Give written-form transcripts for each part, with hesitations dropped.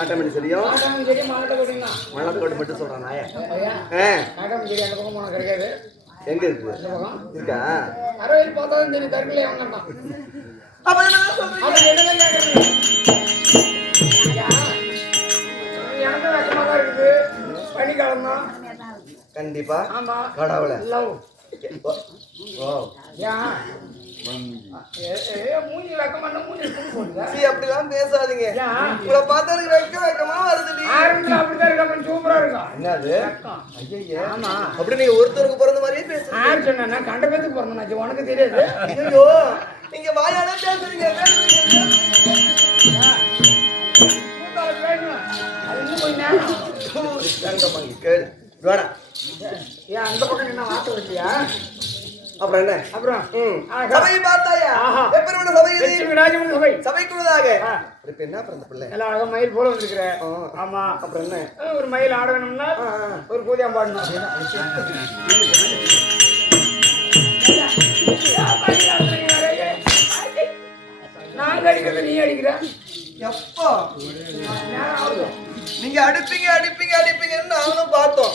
ஆட்டமணி சரியும் ஆட்டமணி சரியும் மல்லாட்டக்கோட்டை மட்டும் சொல்றான் நாய ஆட்டமணி சரி அந்த பக்கம் போன கிடைக்காது எங்க இருக்கு இருக்கா அரவையில் பார்த்தாலும் சரி தற்கொலை அவன் அப்ப எனக்கு வெக்கமாக இருக்குது பனிக்காலம் தான் கண்டிப்பா ஆமா கடவுளை லவ் மூஞ்சி வெக்கமான மூஞ்சி அப்படிலாம் பேசாதீங்க உங்களை பார்த்தா எனக்கு வெக்கமா வருது அப்படிதான் இருக்கு சூப்பரா இருக்கும் என்னது ஆமா அப்படி நீங்க ஒருத்தருக்கு பிறந்த மாதிரியே பேசுறீங்க யார் சொன்னா கண்ட பேத்துக்கு பிறந்தனாச்சு உனக்கு தெரியாது ஐயோ நீங்க வாயால பேசுறீங்க அது இன்னும் கொஞ்ச நேரம் ஏன் அந்த பக்கம் என்ன வார்த்தை வச்சியா அப்புறம் என்ன அப்புறம் சபை பார்த்தாயா எப்பேற்பட்ட சபை இது ராஜமன் சபை சபைக்குள்ளதாக இப்ப என்ன அப்புறம் அந்த பிள்ளை எல்லாம் அழகா மயில் போல வந்திருக்கிற ஆமா அப்புறம் என்ன ஒரு மயில் ஆட வேணும்னா ஒரு கூதியம் பாடணும் நான் அடிக்கிறத நீ அடிக்கிற எப்போ நீங்க அடிப்பீங்கன்னு நாங்களும் பார்த்தோம்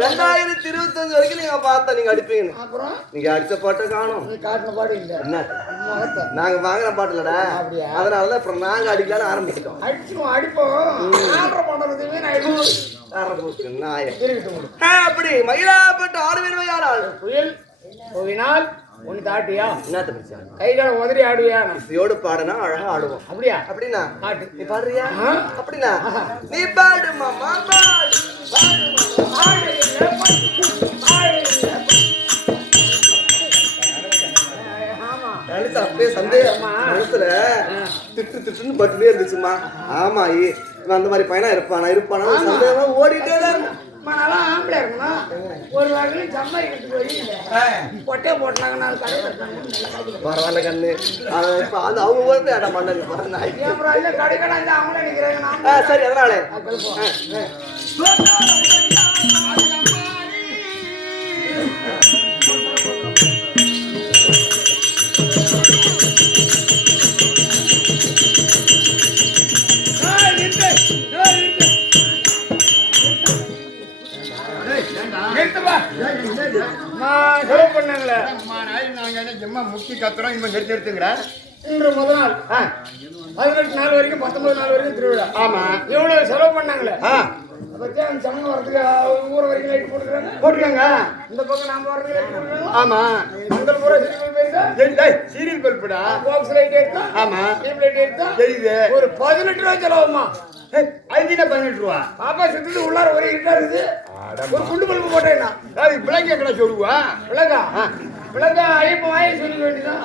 2025 வரைக்கும் நீங்க பார்த்தோம் நீங்க அடிப்பீங்கன்னு அப்புறம் நீங்க அடிச்ச பாட்டை காணும் காட்டின பாட்டு இல்ல என்ன நாங்க வாங்கின பாட்டு இல்லடா அதனாலதான் அப்புறம் நாங்க அடிக்கலாம்னு ஆரம்பிச்சிட்டோம் அடிப்போம் அப்படி மயிலாப்பட்டு ஆடுவேன் யாரால் புயல் போவினால் ஒன்னு தாட்டியா என்னத்த பிரச்சனை கைகால உதறி ஆடுவியா இசையோடு பாடுனா அழகா ஆடுவோம் அப்படியா அப்படின்னா நீ பாடுறியா அப்படின்னா நீ பாடு மாமா பாடு அப்பே சந்தேகம் மனசுல திட்டுன்னு பட்டுனே இருந்துச்சுமா ஆமா இவன் அந்த மாதிரி பையனா இருப்பானா சந்தேகம் ஓடிட்டே தான் ஆம்பளை இருக்கணும் ஒரு வகையில் சம்பாதிக்கிறதுக்கு வழி இல்லை பொட்டே போட்டாங்க நான் பரவாயில்ல கண்ணு அது அவங்க போட்டு ஆட மாட்டாங்க கடை கடை அவங்களே நினைக்கிறாங்க சரி அதனால இன்று முதல் நாள் 18 நாள் வரைக்கும் 19 நாள் வரைக்கும் திருவிழா. ஆமா எவ்வளவு செலவு பண்ணாங்களே பத்தி அந்த சமங்க வரதுக்கு ஊர் வரைக்கும் லைட் போட்டுருக்காங்க. இந்த பக்கம் நாம வரதுக்கு லைட் போட்டுருக்காங்க. ஆமா அந்த பூரா சீரியல் போயிருக்கா சீரியல் பல்புடா பாக்ஸ் லைட் இருக்கா. ஆமா டியூப் லைட் இருக்கா. தெரியுது ஒரு 18 ரூபாய் செலவுமா. அது 18 ரூபா பாப்பா சுத்திட்டு உள்ளார ஒரே இருட்டா இருக்குது. ஒரு குண்டு பல்பு போட்டேன்னா விளக்கு எங்கடா சொல்லுவா விளக்கா ஐப்ப வாயை சொல்லிக்க வேண்டியதான்.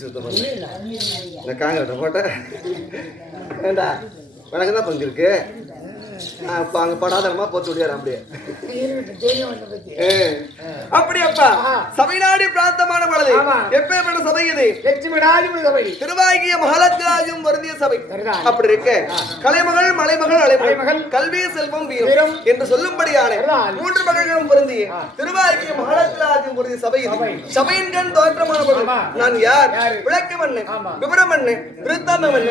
பிடிச்சி வித்த இந்த காங்கிரட்டை போட்ட ஏண்டா எனக்கு தான் பங்கு இருக்கு அப்ப அங்க படாதனமா போத்து விடியாரு அப்படியே அப்படியப்பா சபை நாடி பிரார்த்தமான பொழுது எப்பேற்பட்ட சபை இது திருவாகிய மகாலட்சுமியும் வருந்திய சபை அப்படி இருக்க கலைமகள் மலைமகள் அலைமகள் கல்வி செல்வம் வீரம் என்று சொல்லும்படியான 3 மகள்களும் பொருந்திய திருவாகிய மகாலட்சுமியும் பொருந்திய சபை இது சபையின் கண் தோற்றமான பொழுது நான் யார் விளக்கம் என்ன விவரம் என்ன விருத்தாந்தம் என்ன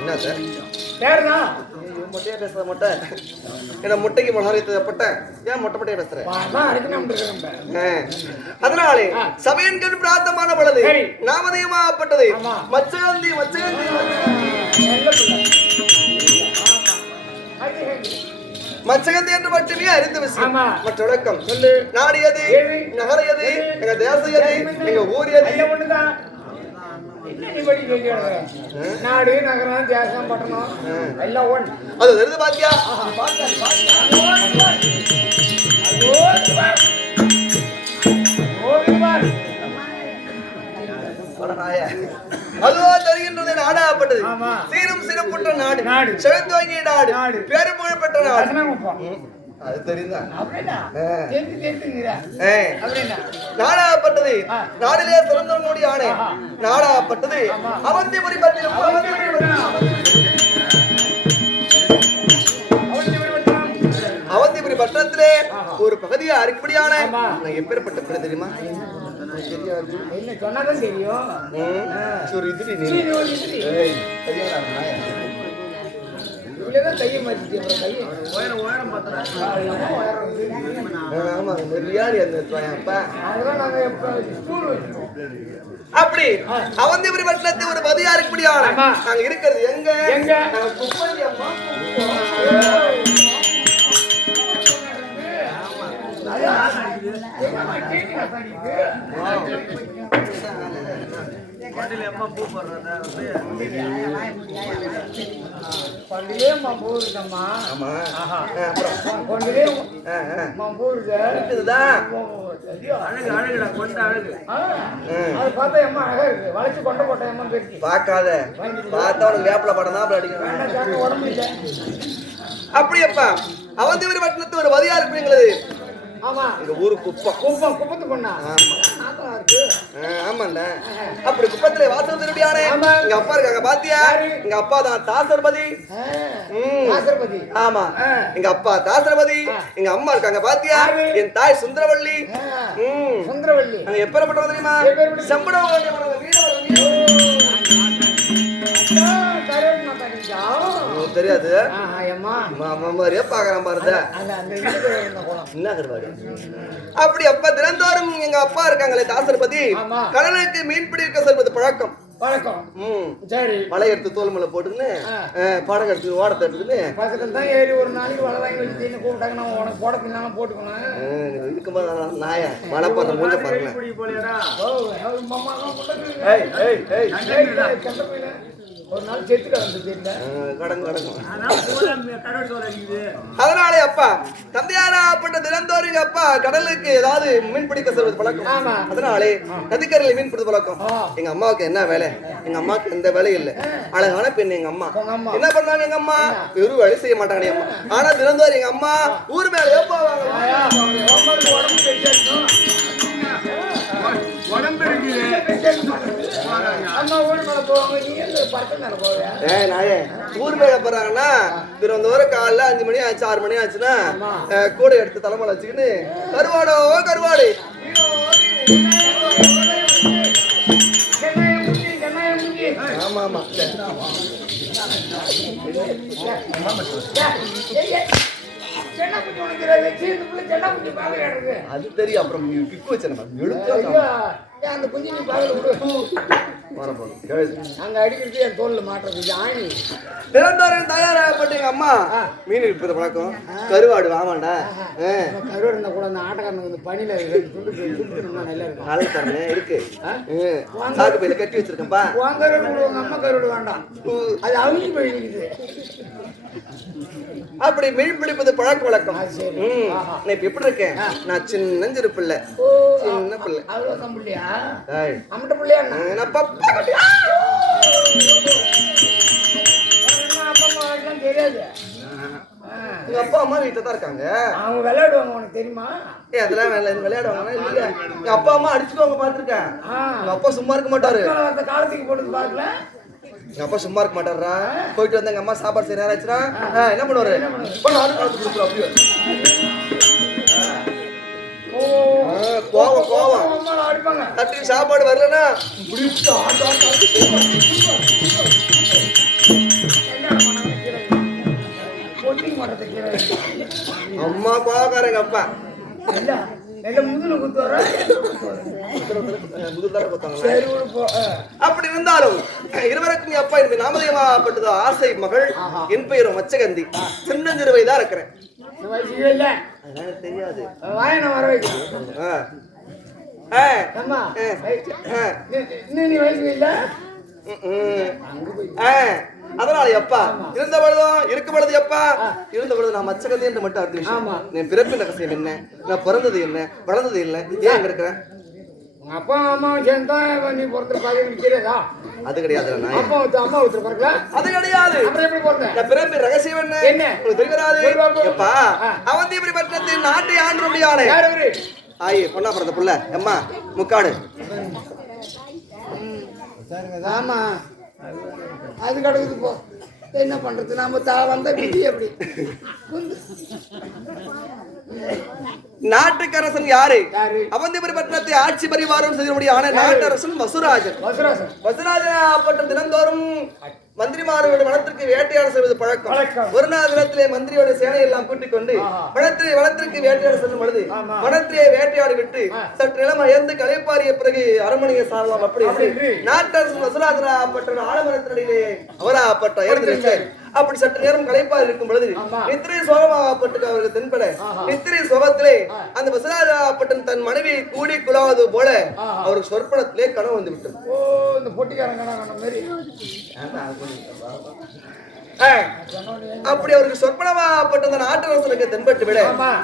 என்ன சார் மொட்டையா பேசுற மொட்டை என்ன முட்டைக்கு மொழப்பட்ட ஏன் மொட்டைப்பட்டையா பேசுற அதனாலே சபையின் கண் பிரார்த்தமான பொழுது நாமதயமாகப்பட்டது மச்சகந்தி மச்சகந்தி மச்சகந்தி என்று மட்டுமே அறிந்த விஷயம் மற்ற விளக்கம் நாடியது நகரையது எங்க தேசம் எது எங்க ஊர் எது நாடு நகரம் தேசம் பட்டணம் எல்லாம் ஒன்று அது தெரிஞ்சு பாத்தியா அதுவோ தெரிகின்றது நாடாகப்பட்டது சீரும் சிறப்புற்ற நாடு செழித்து வாங்கிய நாடு பேரு புகழ்பெற்ற நாடு அது தெரியுதா நாடாகப்பட்டது நாடிலே சிறந்தவனுடைய ஆணை நாடாகப்பட்டது அவந்திபுரி பற்றிலும் அவந்திபுரி பட்டத்திலே ஒரு பகுதியை அறுப்படியான எப்பேற்பட்ட பிள்ளை தெரியுமா சொன்னதான் தெரியும் அப்படி அவந்திபுரி பட்டணத்தை ஒரு பதியா இருக்குடியான நாங்க இருக்கிறது எங்க அப்படியப்பா அவந்திபுரி பட்டணத்து ஒரு வதியா இருக்குங்களது ஆமா எங்க ஊரு குப்பத்து பொண்ணா ஆமாண்டா அப்படி குப்பத்துல வாசல் திருடியானே எங்க அப்பா இருக்காங்க பாத்தியா எங்க அப்பா தான் தாசர்பதி ஆமா எங்க அப்பா தாசர்பதி எங்க அம்மா இருக்காங்க பாத்தியா என் தாய் சுந்தரவள்ளி நாங்க எப்பேற்பட்டவங்க தெரியுமா சம்பளம் தெரியாது மாதிரியே பாக்குறேன் பாருங்க என்ன கருவாடு அப்படி அப்ப தினந்தோறும் எங்க அப்பா இருக்காங்களே தாசர்பதி கடலுக்கு மீன்பிடி இருக்க சொல்வது பழக்கம் மலை எடுத்து தோல் மலை போட்டுன்னு படம் எடுத்து ஓடத்தை எடுத்துன்னு பக்கத்துல தான் ஏறி ஒரு நாளைக்கு வலை வாங்கி வச்சு கூப்பிட்டாங்க நான் உனக்கு போட பின்னாலும் போட்டுக்கணும் இருக்கும்போது நாய மழை போடுற மூஞ்ச பாருங்க ஒரு நாள் செத்துக்க வந்து அதனாலே அப்பா தந்தையாராப்பட்ட தினந்தோறும் அப்பா கடலுக்கு ஏதாவது மீன் பிடிக்க செல்வது பழக்கம் அதனாலே நதிக்கரையில மீன் பிடித்த பழக்கம் எங்க அம்மாவுக்கு என்ன வேலை எங்க அம்மாவுக்கு எந்த வேலையும் இல்லை அழகான பெண் எங்க அம்மா என்ன பண்ணாங்க எங்க அம்மா வெறும் வேலை செய்ய மாட்டாங்க அம்மா ஆனா தினந்தோறும் எங்க அம்மா ஊர் மேல போவாங்க ஊர் மேல போறாங்கன்னா திருவனந்தபுரம் காலைல 5 மணி ஆச்சு 6 மணி ஆச்சுன்னா கூட எடுத்து தலைமையில வச்சுக்கின்னு கருவாடோ கருவாடு ஆமா ஆமா அது தெரியும் அப்புறம் கிக்கு வச்சு அந்த குஞ்சு நீ பகல விடு. அங்க அடிக்கிறது என் தோல்ல மாட்டுறது ஆணி. திறந்தோரின் தயாராகப்பட்ட எங்க அம்மா மீன் இருப்பது பழக்கம். கருவாடு வாமாண்டா. கருவாடு இருந்தா கூட அந்த ஆட்டக்காரனுக்கு இந்த பனியில துண்டு துண்டுனா நல்லா இருக்கும். நாளைக்கு தரேன் இருக்கு. சாக்கு பையில கட்டி வச்சிருக்கேன்ப்பா. உன் கருவாடு உங்க அம்மா கருவாடு வேண்டாம். அது அவிஞ்சு போய் நிக்குது. அப்படி மீன் பிடிப்பது பழக்க வழக்கம். நான் இப்ப எப்படி இருக்கேன்? நான் சின்ன பிள்ளை. சின்ன பிள்ளை. அவ்வளவு பிள்ளையா? அம்மட்ட பிள்ளையா? நான் பப்பா கட்டியா? தெரியாது. எங்க அப்பா அம்மா வீட்டுல தான் இருக்காங்க. அவங்க விளையாடுவாங்க, உனக்கு தெரியுமா? அதெல்லாம் விளையாடுவாங்க இல்ல. எங்க அப்பா அம்மா அடிச்சுக்கோங்க பாத்துருக்கேன். எங்க அப்பா சும்மா இருக்க மாட்டாரு. காலத்துக்கு போட்டு பாக்கல. எங்க அப்பா சும்மா இருக்க மாட்டாரா? போயிட்டு வந்து எங்க அம்மா சாப்பாடு செய்ய நேரம் ஆச்சுன்னா என்ன பண்ணுவாரு? அப்படியே கோவம் கோவம் தட்டி சாப்பாடு வரலன்னா அம்மா கோவக்காரங்க அப்பா அப்படி இருந்தாலும் இருவருக்கும் அப்பா என்பது நாமதேயமாப்பட்டதோ ஆசை மகள். என் பெயரும் மச்சகந்தி. சின்னஞ்சிறு வயதா இருக்கிறேன். தெரியாது. அதனால எப்பா இருந்த பொழுதும் இருக்கும் பொழுது எப்பா இருந்த பொழுது நான் மச்சகந்தி என்று மட்டும் அடுத்த விஷயம். என் பிறப்பின் ரகசியம் என்ன? நான் பிறந்தது என்ன? வளர்ந்தது இல்லை. ஏன் அங்க இருக்கிறேன்? அப்பா அம்மாவும் சேர்ந்தா நீ பிறந்த தெரியாதா? அது கிடையாது. அம்மா ஒருத்தர் பிறக்கல. அது கிடையாது. அப்புறம் எப்படி பிறந்த? நான் பிறப்பின் ரகசியம் என்ன? என்ன தெரியாது. எப்பா அவந்திபுரி பட்டணத்தின் நாட்டை ஆண்டு முடியானே ஆயி பொண்ணா பிறந்த புள்ள அம்மா முக்காடு. ஆமா அது கிடக்குது. போ என்ன பண்றது? நாம வந்த விதி அப்படி. நாட்டுக்கரசன் யாரு? அவந்திபுரி பட்டணத்தை ஆட்சி பரிவாரம் செய்ய முடியான நாட்டரசன் வசுராஜன். வசுராஜன் தினந்தோறும் மந்திரிமாரோட வனத்திற்கு வேட்டையாட செய்வது பழக்கம். ஒரு நாள் தினத்திலே மந்திரியோட சேனை எல்லாம் கூட்டிக் கொண்டு வனத்திற்கு வேட்டையாட செல்லும் பொழுது வனத்திலே வேட்டையாடி விட்டு சற்று நிலம் அயர்ந்து கலைப்பாரிய பிறகு அரண்மனையை சாரலாம். அப்படி நாட்டரசன் வசுராஜனாப்பட்ட ஆலமரத்தினிடையிலே அவராப்பட்ட அப்படி சற்று நேரம் கலைப்பார் இருக்கும் பொழுது நித்திரை சோகமாகப்பட்டு அவருக்கு தென்பட நித்திரை சோகத்திலே அந்த வசுராஜாப்பட்டன் தன் மனைவி கூடி குழாவது போல அவருக்கு சொற்பனத்திலே கனவு வந்து விட்டது. அப்படி அவருக்கு சொற்பனமாகப்பட்ட அந்த நாட்டரசனுக்கு தென்பட்டு விட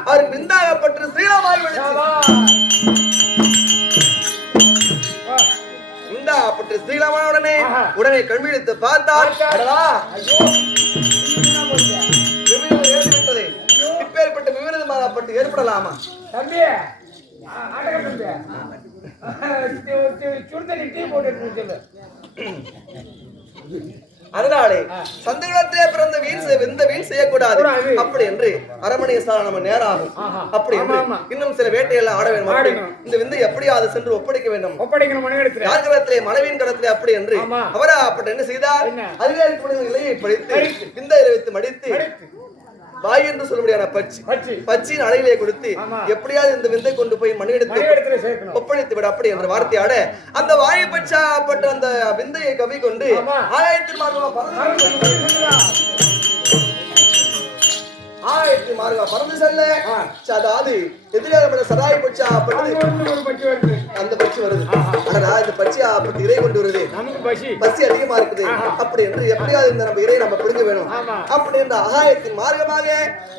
அவருக்கு விந்தாகப்பட்டு ஸ்ரீராமாய் விந்தாகப்பட்டு ஸ்ரீராமான உடனே கண்விழித்து பார்த்தார். இப்பேற்பட்ட விபரீதமாகப்பட்டு ஏற்படலாமா? தம்பி சுடுதண்ணி டீ போட்டு அதனாலே சந்தேகத்திலே பிறந்த வீண் செய்யக்கூடாது அப்படி என்று அரமனை சார் நம்ம நேரம் ஆகும். அப்படி என்று இன்னும் சில வேட்டையெல்லாம் ஆட வேண்டும். இந்த விந்தை எப்படியாவது சென்று ஒப்படைக்க வேண்டும். யார் கடத்திலே மனைவியின் கடத்திலே அப்படி என்று அவரா அப்படி என்ன செய்தார்? அதிகாரி இலையை படித்து விந்தை வைத்து மடித்து வாய் என்று சொல்ல முடியாத பச்சின் அலையிலே கொடுத்து எப்படியாவது இந்த விந்தை கொண்டு போய் மணியிடத்தை ஒப்படைத்து விட அப்படி என்ற வார்த்தையாட அந்த வாயை பச்சாப்பட்ட அந்த விந்தையை கவி கொண்டு ஆயிரத்தி மார்கா பறந்து செல்ல அதாவது எதிராக சதாய் பச்சா அந்த பட்சி வருது. ஆனா இந்த பச்சியா அப்படி இறை கொண்டு வருது. பசி அதிகமா இருக்குது. அப்படி என்று எப்படியாவது இந்த நம்ம இறை நம்ம புரிஞ்சு வேணும். அப்படி இந்த ஆகாயத்தின் மார்க்கமாக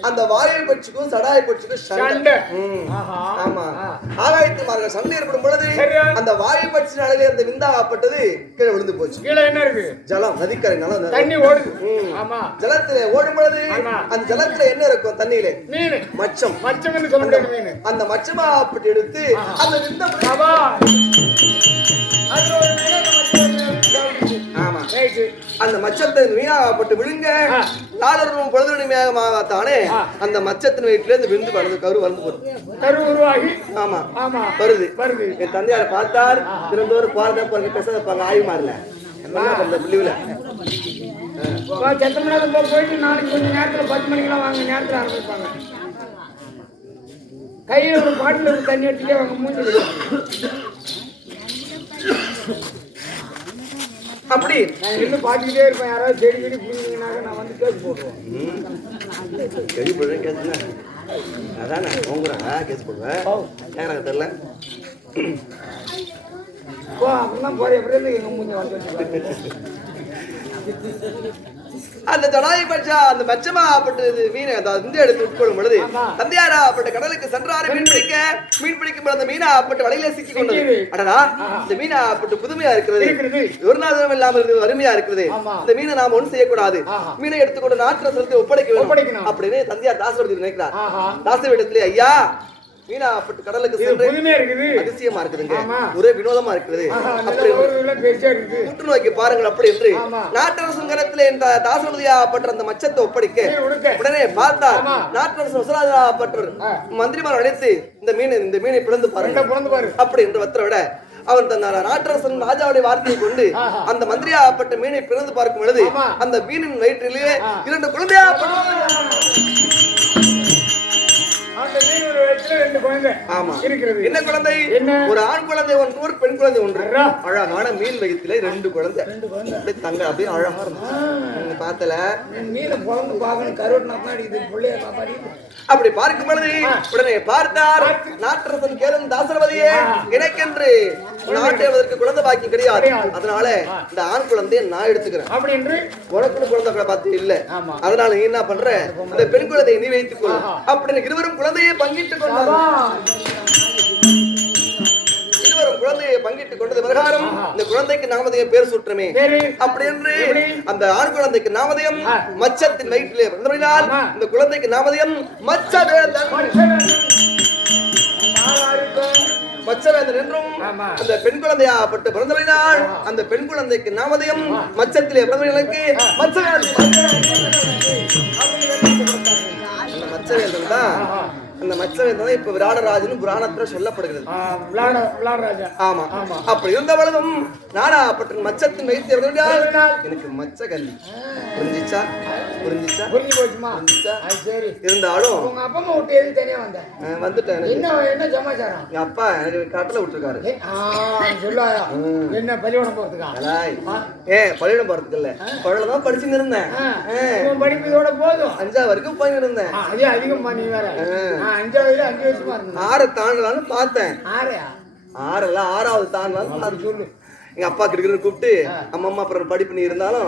அந்த வாயில் பட்சிக்கும் சடாய் பட்சிக்கும் சண்டை. ஆமா ஆகாயத்தின் மார்க்க சண்டை ஏற்படும் பொழுது அந்த வாயில் பட்சியின் அழகே அந்த விந்தாகப்பட்டது கீழே விழுந்து போச்சு. கீழே என்ன இருக்கு? ஜலம், நதிக்கரை நல்லா தண்ணி ஓடுது. ஆமா ஜலத்திலே ஓடும் பொழுது அந்த ஜலத்துல என்ன இருக்கும்? தண்ணியிலே மீன் மச்சம். மச்சம் என்று சொல்ல முடியாது. மீன் அந்த மச்சமா அப்படி எடுத்து அந்த விந்த அந்த மச்சத்தை வீணாகப்பட்டு விழுங்க நாளரும் பொழுதுமையாகத்தானே அந்த மச்சத்தின் வயிற்றுல இருந்து விந்து வளர்ந்து கரு வந்து போடும். கரு உருவாகி ஆமா வருது. என் தந்தையார பார்த்தார். தினந்தோறும் போறத பேச வைப்பாங்க. ஆய்வு மாறல பிள்ளைல போயிட்டு நாளைக்கு கொஞ்சம் நேரத்துல 10 மணிக்கெல்லாம் வாங்க நேரத்துல ஆரம்பிப்பாங்க. கையில் ஒரு பாட்டில் ஒரு தண்ணி எடுத்துட்டே வாங்க மூஞ்சி அப்படி நான் இன்னும் பார்த்துக்கிட்டே இருப்பேன். யாராவது செடி செடி புரிஞ்சுங்கனாக்க நான் வந்து கேஸ் போடுவோம். செடி போடுறேன் கேஸ் அதான் நான் போங்குறேன் கேஸ் போடுவேன். ஏன் எனக்கு தெரியல அப்படிலாம் போற எப்படி எங்க மூஞ்சி வந்து அந்த ஜடாயு பட்சா அந்த மச்சமா அப்பட்டு மீனை இந்த எடுத்து உட்கொள்ளும் பொழுது தந்தையாரா அப்பட்ட கடலுக்கு சென்றாரு மீன் பிடிக்கும் பொழுது அந்த மீனா அப்பட்டு வலையில சிக்கி கொண்டது. அடடா இந்த மீனா அப்பட்டு புதுமையா இருக்கிறது, ஒரு நாள் இல்லாம இருந்து அருமையா இருக்குது. இந்த மீனை நாம ஒண்ணு செய்யக்கூடாது, மீனை எடுத்துக்கொண்டு நாட்டு செலுத்தி ஒப்படைக்கணும் அப்படின்னு தந்தையார் தாசவதி நினைக்கிறார். தாசவடத்திலே ஐயா மீனா அப்பட்டு கடலுக்கு சென்று அதிசயமா இருக்குதுங்க, ஒரே வினோதமா இருக்குது, உற்று நோக்கி பாருங்கள் அப்படி என்று நாட்டரசன் கரத்திலே இந்த தாசவதியா பற்ற அந்த மச்சத்தை ஒப்படைக்க உடனே பார்த்தார். நாட்டரசன் வசராஜா பற்றர் மந்திரிமார் அழைத்து இந்த மீனை பிளந்து பாருங்க அப்படி என்று வத்திர விட அவன் தன் நாட்டரசன் ராஜாவுடைய வார்த்தையை கொண்டு அந்த மந்திரியாப்பட்ட மீனை பிளந்து பார்க்கும் பொழுது அந்த மீனின் வயிற்றிலே 2 குழந்தையா என்ன குழந்தை? ஒரு ஆண் குழந்தை ஒன்று, ஒரு பெண் குழந்தை ஒன்று. அழகான மீன் வயிற்றில 2 குழந்தை தங்க அப்படியே அழகா இருந்தது. பார்த்தல அப்படி பார்க்கும் பொழுது உடனே பார்த்தார் நாட்டரசன் கேளும் தாசரவதியே, எனக்கென்று நாட்டுவதற்கு குழந்தை பாக்கி கிடையாது, அதனால இந்த ஆண் குழந்தைய நான் எடுத்துக்கிறேன் அப்படி என்று உனக்கு குழந்தை பார்த்து இல்ல, அதனால நீ என்ன பண்ற இந்த பெண் குழந்தையை நீ வைத்துக் கொள் அப்படின்னு இருவரும் குழந்தையை பங்கிட்டுக் கொண்டார். குழந்தையை பங்கிட்டுக் கொண்டது பிரகாரம் இந்த குழந்தைக்கு நாமதேயம் பேர் சுற்றமே அப்படி என்று அந்த ஆண் குழந்தைக்கு நாமதேயம் மச்சத்தின் வயிற்றிலே பிறந்தபடியால் இந்த குழந்தைக்கு நாமதேயம் மச்சவேந்தன் என்றும் அந்த பெண் குழந்தையாப்பட்டு பிறந்தபடியால் அந்த பெண் குழந்தைக்கு நாமதேயம் மச்சத்திலே பிறந்தவர்களுக்கு மச்சவேந்தன் தான். அந்த மச்சவேந்தன் இப்ப விராடராஜன் புராணத்துல சொல்லப்படுகிறது. ஆமா அப்படி இருந்த பொழுதும் நாடாப்பட்ட மச்சத்தின் வைத்து எனக்கு மச்ச கல்வி புரிஞ்சிச்சா இருந்தாலும் வந்துட்டேன். எங்க அப்பா எனக்கு காட்டுல விட்டுருக்காரு. என்ன பள்ளிக்கூடம் போறதுக்கா? பள்ளிக்கூடம் போறதுக்கு இல்ல, பள்ளிதான் படிச்சுன்னு இருந்தேன். படிப்பதோட போதும் 5ஆவது வரைக்கும் போயின்னு இருந்தேன். அதே அதிகம் பண்ணி வேற 5 வருஷமா இருந்தேன். 6 தாண்டலான்னு பார்த்தேன். 6வது தாண்டலான்னு அது சொல்லு. எங்க அப்பா கிட்ட கூப்பிட்டு அம்மா அப்புறம் படிப்பு நீ இருந்தாலும்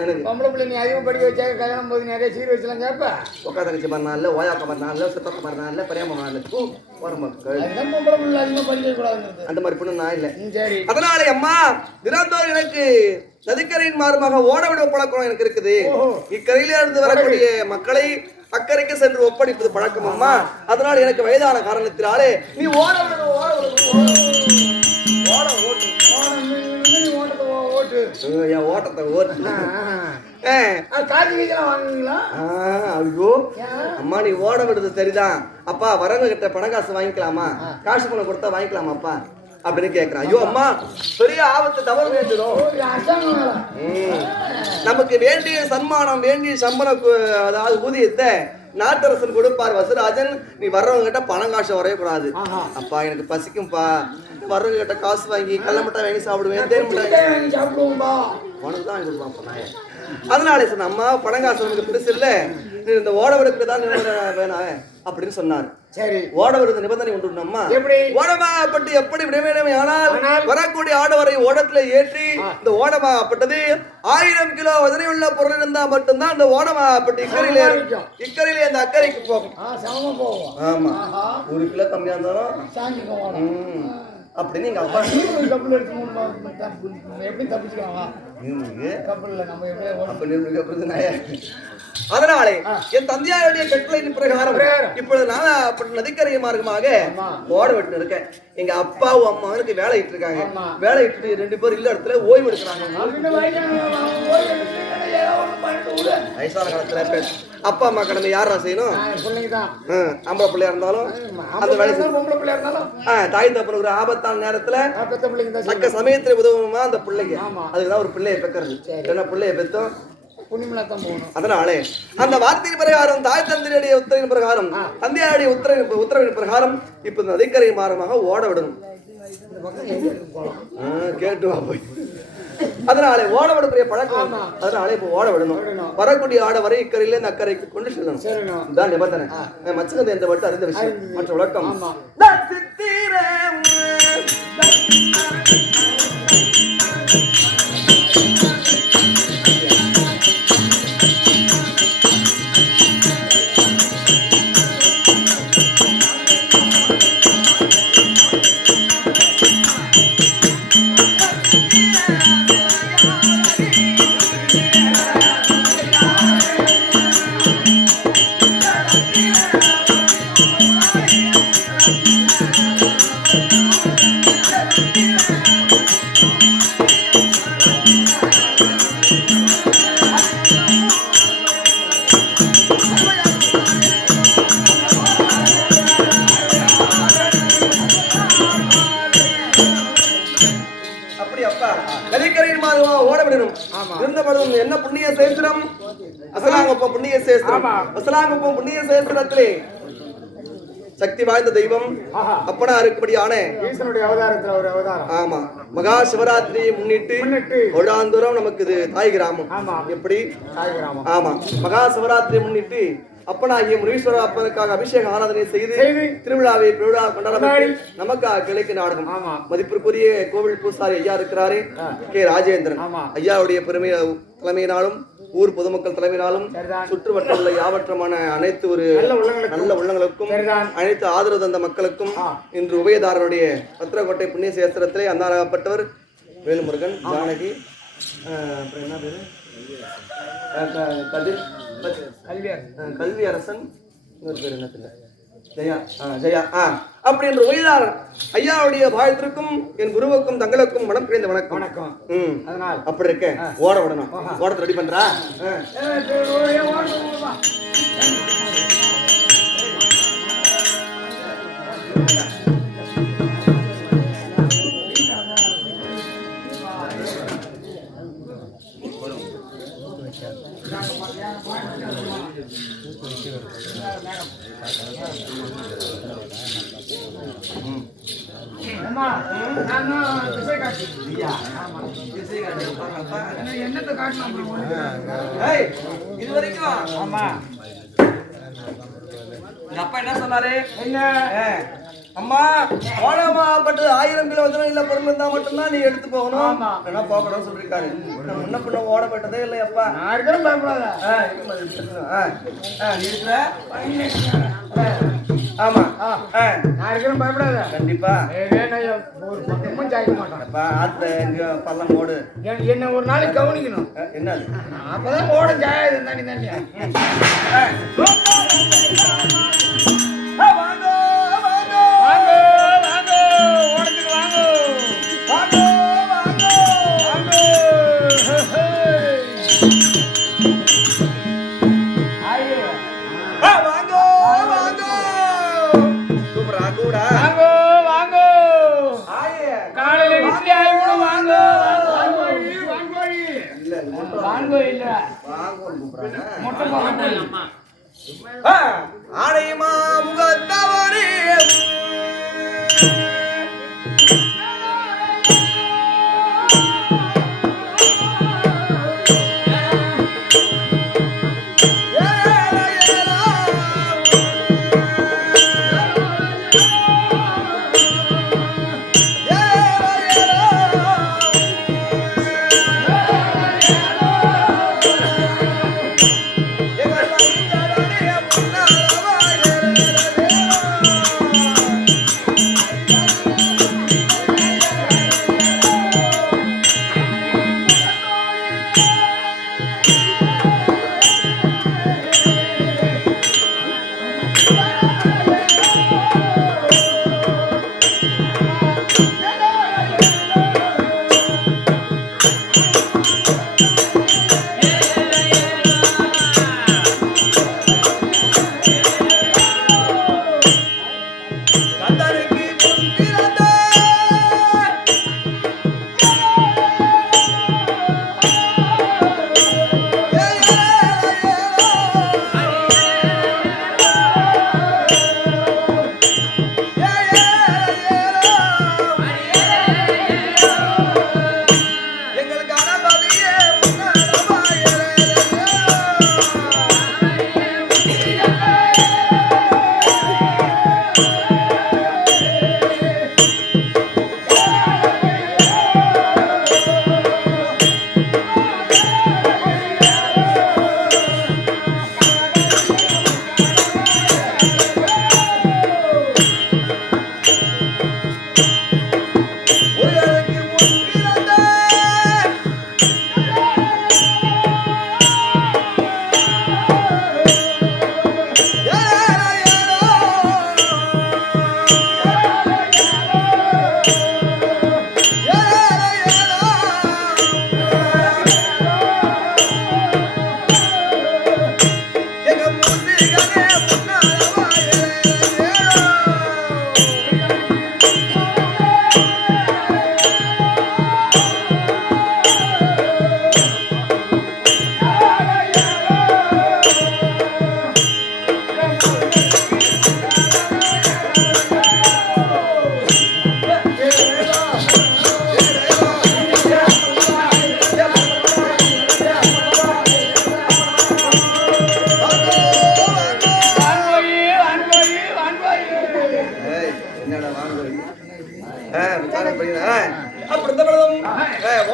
எனக்கு பொம்பளை பிள்ளை நீ அதிகமாக படிக்க வச்சாக்க கல்யாணம் போது நிறைய சீர் வச்சுலாம் கேட்ப. உட்கா தங்கச்சி பண்ணால ஓயாக்க பண்ணால சித்தப்ப பண்ணால பெரியாம பண்ணால பொம்பளை பிள்ளை அதிகமாக படிக்க கூடாது அந்த மாதிரி பொண்ணு நான் இல்லை. சரி, அதனால அம்மா தினந்தோறும் எனக்கு நதிக்கரையின் மாறுமாக ஓட விட பழக்கம் எனக்கு இருக்குது. இக்கரையில இருந்து வரக்கூடிய மக்களை அக்கறைக்கு சென்று ஒப்படைப்பது பழக்கம் அம்மா. அதனால எனக்கு வயதான காரணத்தினாலே நீ ஓட ஓட்டத்தை ஐயோ அம்மா நீ ஓட விடுறது சரிதான் அப்பா, வரவங்க கிட்ட பணம் காசு வாங்கிக்கலாமா, காசு பணம் கொடுத்தா வாங்கிக்கலாமா அப்பா அப்படின்னு கேட்கிறான். ஐயோ அம்மா பெரிய ஆபத்து தவறு நேர்ந்துடும், நமக்கு வேண்டிய சன்மானம் வேண்டிய சம்பளம் அதாவது ஊதியத்தை நாட்டரசன் கொடுப்பார் வசராஜன், நீ வர்றவங்க கிட்ட பணம் காசு வரையக்கூடாது. அப்பா எனக்கு பசிக்கும்பா, வர்றவங்க கிட்ட காசு வாங்கி கடல மிட்டாய் வாங்கி சாப்பிடுவேன், தேன் மிட்டாய் வாங்கி சாப்பிடுவோம்பா, உனக்கு தான் வாங்கி கொடுப்பான். அதனால சொன்ன அம்மா பணம் காசு உனக்கு பெருசு இல்ல, இந்த ஓட விடுக்கு தான் வேணாம் அப்படின்னு சொன்னார். சரி, ஓட விடுறது நிபந்தனை ஒன்று அம்மா. ஓடமாப்பட்டு எப்படி விட வேண்டும் ஆனால் வரக்கூடிய ஆடவரை ஓடத்துல ஏற்றி இந்த ஓடமாப்பட்டது 1000 கிலோ வதனை உள்ள பொருள் இருந்தா மட்டும்தான் அந்த ஓடமாப்பட்டு இக்கரையில அந்த அக்கறைக்கு போகும். ஆமா, 1 கிலோ கம்மியா இருந்தாலும் அப்படின்னு எங்க அப்பா எப்படி தப்பிச்சுக்காங்க. அதனாலே என் தந்தையாருடைய கட்டளையின் பிரகாரம் இப்பொழுது நான் நதிக்கரை மார்க்கமாக ஓட விட்டு இருக்கேன். எங்க அப்பாவும் அம்மாவுக்கு வேலை இட்டு இருக்காங்க. வேலை இட்டு 2 பேரும் இல்ல இடத்துல ஓய்வு எடுக்கிறாங்க. வயசான காலத்துல அப்பா அம்மா கடமை யாரா செய்யணும்? ஆம்பளை பிள்ளையா இருந்தாலும் அந்த வேலை தாய் தப்பனுக்கு ஒரு ஆபத்தான நேரத்துல தக்க சமயத்துல உதவுமா அந்த பிள்ளைங்க. அதுக்குதான் ஒரு பிள்ளையை பெக்கிறது. என்ன பிள்ளையை பெற்றோம் அதனாலே அந்த வார்த்தையின் பிரகாரம் தாய் தந்தையுடைய உத்தரவின் பிரகாரம் தந்தையாருடைய உத்தரவின் பிரகாரம் இப்ப நதிக்கரை மாறமாக ஓட விடணும். கேட்டு போய் அதனாலே ஓட விடக்கூடிய பழக்கம். அதனாலே இப்ப ஓட விடணும். வரக்கூடிய ஆட வரை இக்கரையில இந்த அக்கறைக்கு கொண்டு செல்லணும். இதுதான் நிபந்தனை. மச்சகத்தை என்று மட்டும் அறிந்த விஷயம். மற்ற விளக்கம் என்ன புண்ணிய சேஸ்திரம்? அசலாங்குப்பம் புண்ணிய சேஸ்திரம். அசலாங்குப்பம் புண்ணிய சேஸ்திரத்திலே சக்தி வாய்ந்த தெய்வம் அப்பனா இருக்கும்படியான ஈசனுடைய அவதாரத்துல ஒரு அவதாரம். ஆமா, மகா சிவராத்திரியை முன்னிட்டு ஒழாந்தூரம் நமக்கு இது தாய் கிராமம். எப்படி தாய் கிராமம்? ஆமா, மகா சிவராத்திரியை முன்னிட்டு அப்பனாகிய முனீஸ்வர அப்பனுக்காக அபிஷேக ஆராதனை செய்து திருவிழாவை கொண்டாடப்பட்டு நமக்காக கிளைக்கு நாடகம். மதிப்பிற்குரிய கோவில் பூசாரி ஐயா இருக்கிறாரே கே ராஜேந்திரன் ஐயாவுடைய பெருமை தலைமையினாலும் ஊர் பொதுமக்கள் தலைமையினாலும் சுற்றுவட்ட உள்ள யாவற்றமான அனைத்து ஒரு நல்ல உள்ளங்களுக்கும் அனைத்து ஆதரவு தந்த மக்களுக்கும் இன்று உபயதாரருடைய பத்திரக்கோட்டை புண்ணிய சேஸ்திரத்திலே அன்னாராகப்பட்டவர் வேலுமுருகன், ஜானகி, அப்புறம் என்ன பேரு, கதிர், கல்வி அரசன், இன்னொரு பேர் என்ன தெரியல, ஜெயா, ஜெயா அப்படி என்று உயர்ந்தார் ஐயாவுடைய பாயத்திற்கும் என் குருவுக்கும் தங்களுக்கும் மனம் பிரிந்த வணக்கம். வணக்கம். அதனால் அப்படி இருக்க ஓட விடணும். ஓடத்தை ரெடி பண்றா. என்னத்தை காட்டணும் இது வரைக்கும்? ஆமா, அப்பா என்ன சொன்னாரு? என்ன அம்மா ஓடமாப்பட்டது 1000 கிலோ வந்தா இல்ல பொருள் இருந்தா மட்டும்தான் நீ எடுத்து போகணும், என்ன போகணும்னு சொல்லிருக்காரு. முன்ன பின்ன ஓடப்பட்டதே இல்லையப்பா. நான் இருக்கிறேன், பயப்படாத. நீ இருக்கிற? ஆமா, நான் இருக்கிறேன், பயப்படாத. கண்டிப்பா ஒரு பக்கமும் ஜாய்க்க மாட்டேன். ஆத்துல எங்க பள்ளம் ஓடு, என்ன ஒரு நாளைக்கு கவனிக்கணும். என்ன அப்பதான் ஓட ஜாயாது தண்ணி தண்ணியா. ஆடையுமா முகத்தவரே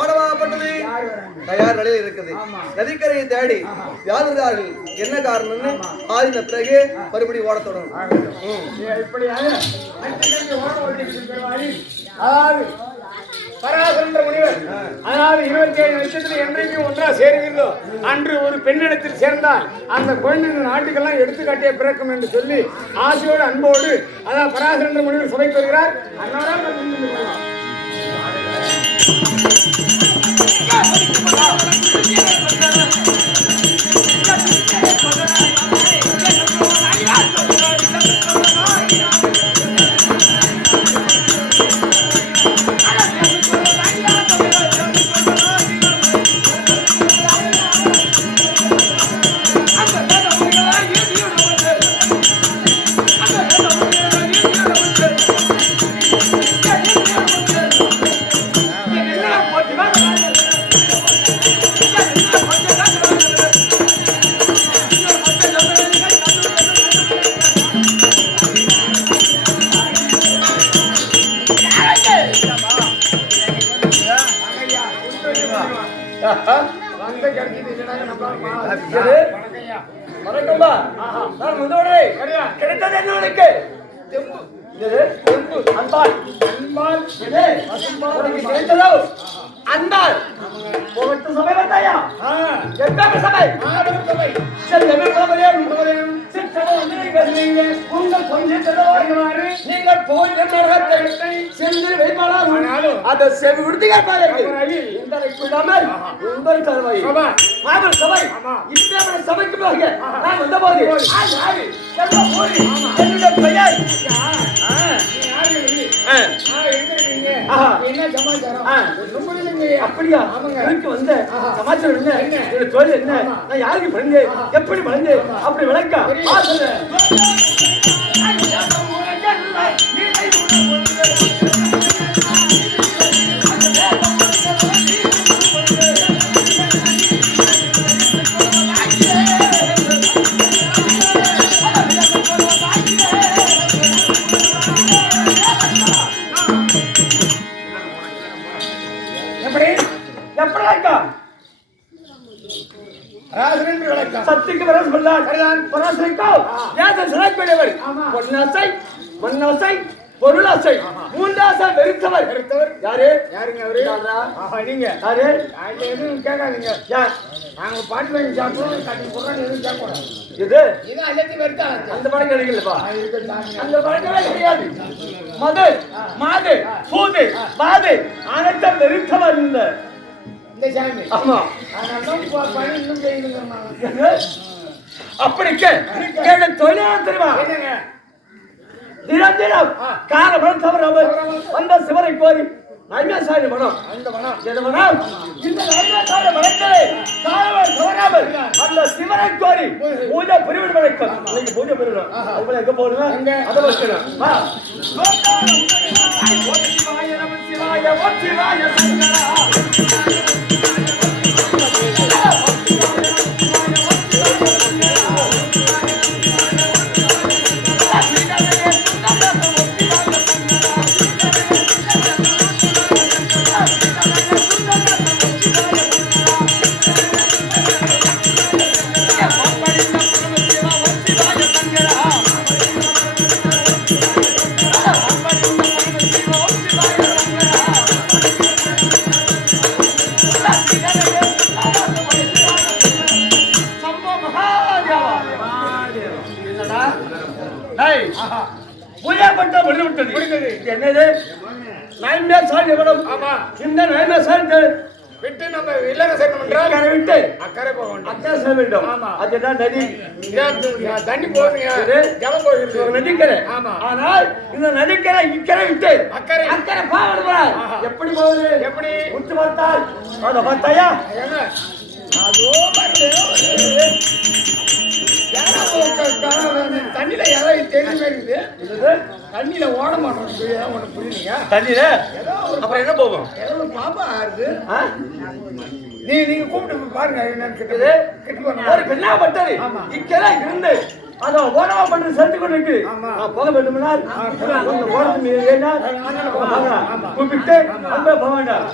ஓடமாப்பட்டது தயார் நிலையில் இருக்குது. நதிக்கரையை தேடி யாருகிறார்கள், என்ன காரணம்னு ஆதின பிறகு மறுபடியும் ஓட தொடரும். பராசரன்ற முனிவர் அதாவது 27 நட்சத்திரம் என்றைக்கும் ஒன்றா சேருகிறதோ அன்று ஒரு பெண்ணிடத்தில் சேர்ந்தால் அந்த குழந்தையின் நாட்டுக்கெல்லாம் எடுத்துக்காட்டிய பிறக்கும் என்று சொல்லி ஆசையோடு அன்போடு அதாவது பராசரன்ற முனிவர் சபை பெறுகிறார். கிடைத்தது என்ன உனக்கு? அன்பால் அன்பால் கிடைத்ததோ அன்பால் போகட்டு சபை வந்தாயா? எப்ப சபை? சபை சரி உங்கள் கொஞ்சம் நீங்கள் போய் சென்று வைப்பாளர் அதை செவி கொடுத்தீங்க உங்கள் சபை மாபெரும் சபை இப்ப சபைக்கு போக நான் வந்த போது என்னுடைய பெயர் என்ன சமாச்சாரம்? அப்படியா? எனக்கு வந்த சமாச்சாரம் என்ன, தொழில் என்ன, நான் யாருக்கு பிறந்தேன், எப்படி வளர்ந்தேன், அப்படி விளக்கா சத்திக்கு வரஸ் சொல்லார் பராசரிக்கோ யாத சிறைப்படைவர் பொன்னாசை மண்ணாசை பொருளாசை மூன்றாசை வெறுத்தவர் யாரு? யாருங்க அவரு? நீங்க யாரு? எதுவும் கேட்காதீங்க. நாங்க பாட்டு வாங்கி சாப்பிடுவோம், கட்டி போடுறோம், எதுவும் கேட்கக்கூடாது. இது இது எல்லாத்தையும் வெறுத்தா அந்த படம் கிடைக்கலப்பா. அந்த படங்களே கிடையாது. மது மாது சூது பாது அனைத்தும் வெறுத்தவர் இந்த சாமி. ஆமா இன்னும் அப்படி தொழிலாளர் தெரியுமா? தினம் தினம் கால மனம் தவறாமல் வந்த சிவரை கோரி நைவேசாய மனம் அந்த மனம் எது மனம் இந்த நைவேசாய மனத்தை காலவன் தவறாமல் அந்த சிவரை கோரி பூஜை பிரிவின் வழக்கம் இன்னைக்கு பூஜை பிரிவிடும். அதுபோல எங்க போகணும் அதை வச்சுக்கணும். சிவாய நம சிவாய ஓம் சிவாய சங்கரா என்னது நைமே சால் எவ்வளவு? ஆமா இந்த நைமே சால் விட்டு நம்ம இல்லற சேர்க்கணும் என்றால் கரை விட்டு அக்கறை போக வேண்டும். அக்கறை செல்ல வேண்டும். ஆமா அதுதான் நதி. தண்ணி போகுதுங்க, ஜலம் போகுது, ஒரு நதிக்கரை. ஆமா ஆனால் இந்த நதிக்கரை இக்கரை விட்டு அக்கறை அக்கறை போகணும். எப்படி போகுது? எப்படி உத்து பார்த்தால் அதை பார்த்தாயா அதோ தண்ணியில யாராவது தெரியுமே இருக்குது. தண்ணியில ஓட மாட்டோம் உனக்கு புரியுங்க. தண்ணியில அப்புறம் என்ன போகும்? ஏதோ பாப்பா இருக்கு. நீங்க கூப்பிட்டு பாருங்க என்னன்னு கேட்டது. ஒரு பெண்ணா பட்டது இக்கெல்லாம் இருந்து அதோ ஓடவா பண்ணி சேர்த்து கொண்டு இருக்கு போக வேண்டும்னா ஓடத்து ஏன்னா கூப்பிட்டு அங்கே போக வேண்டாம்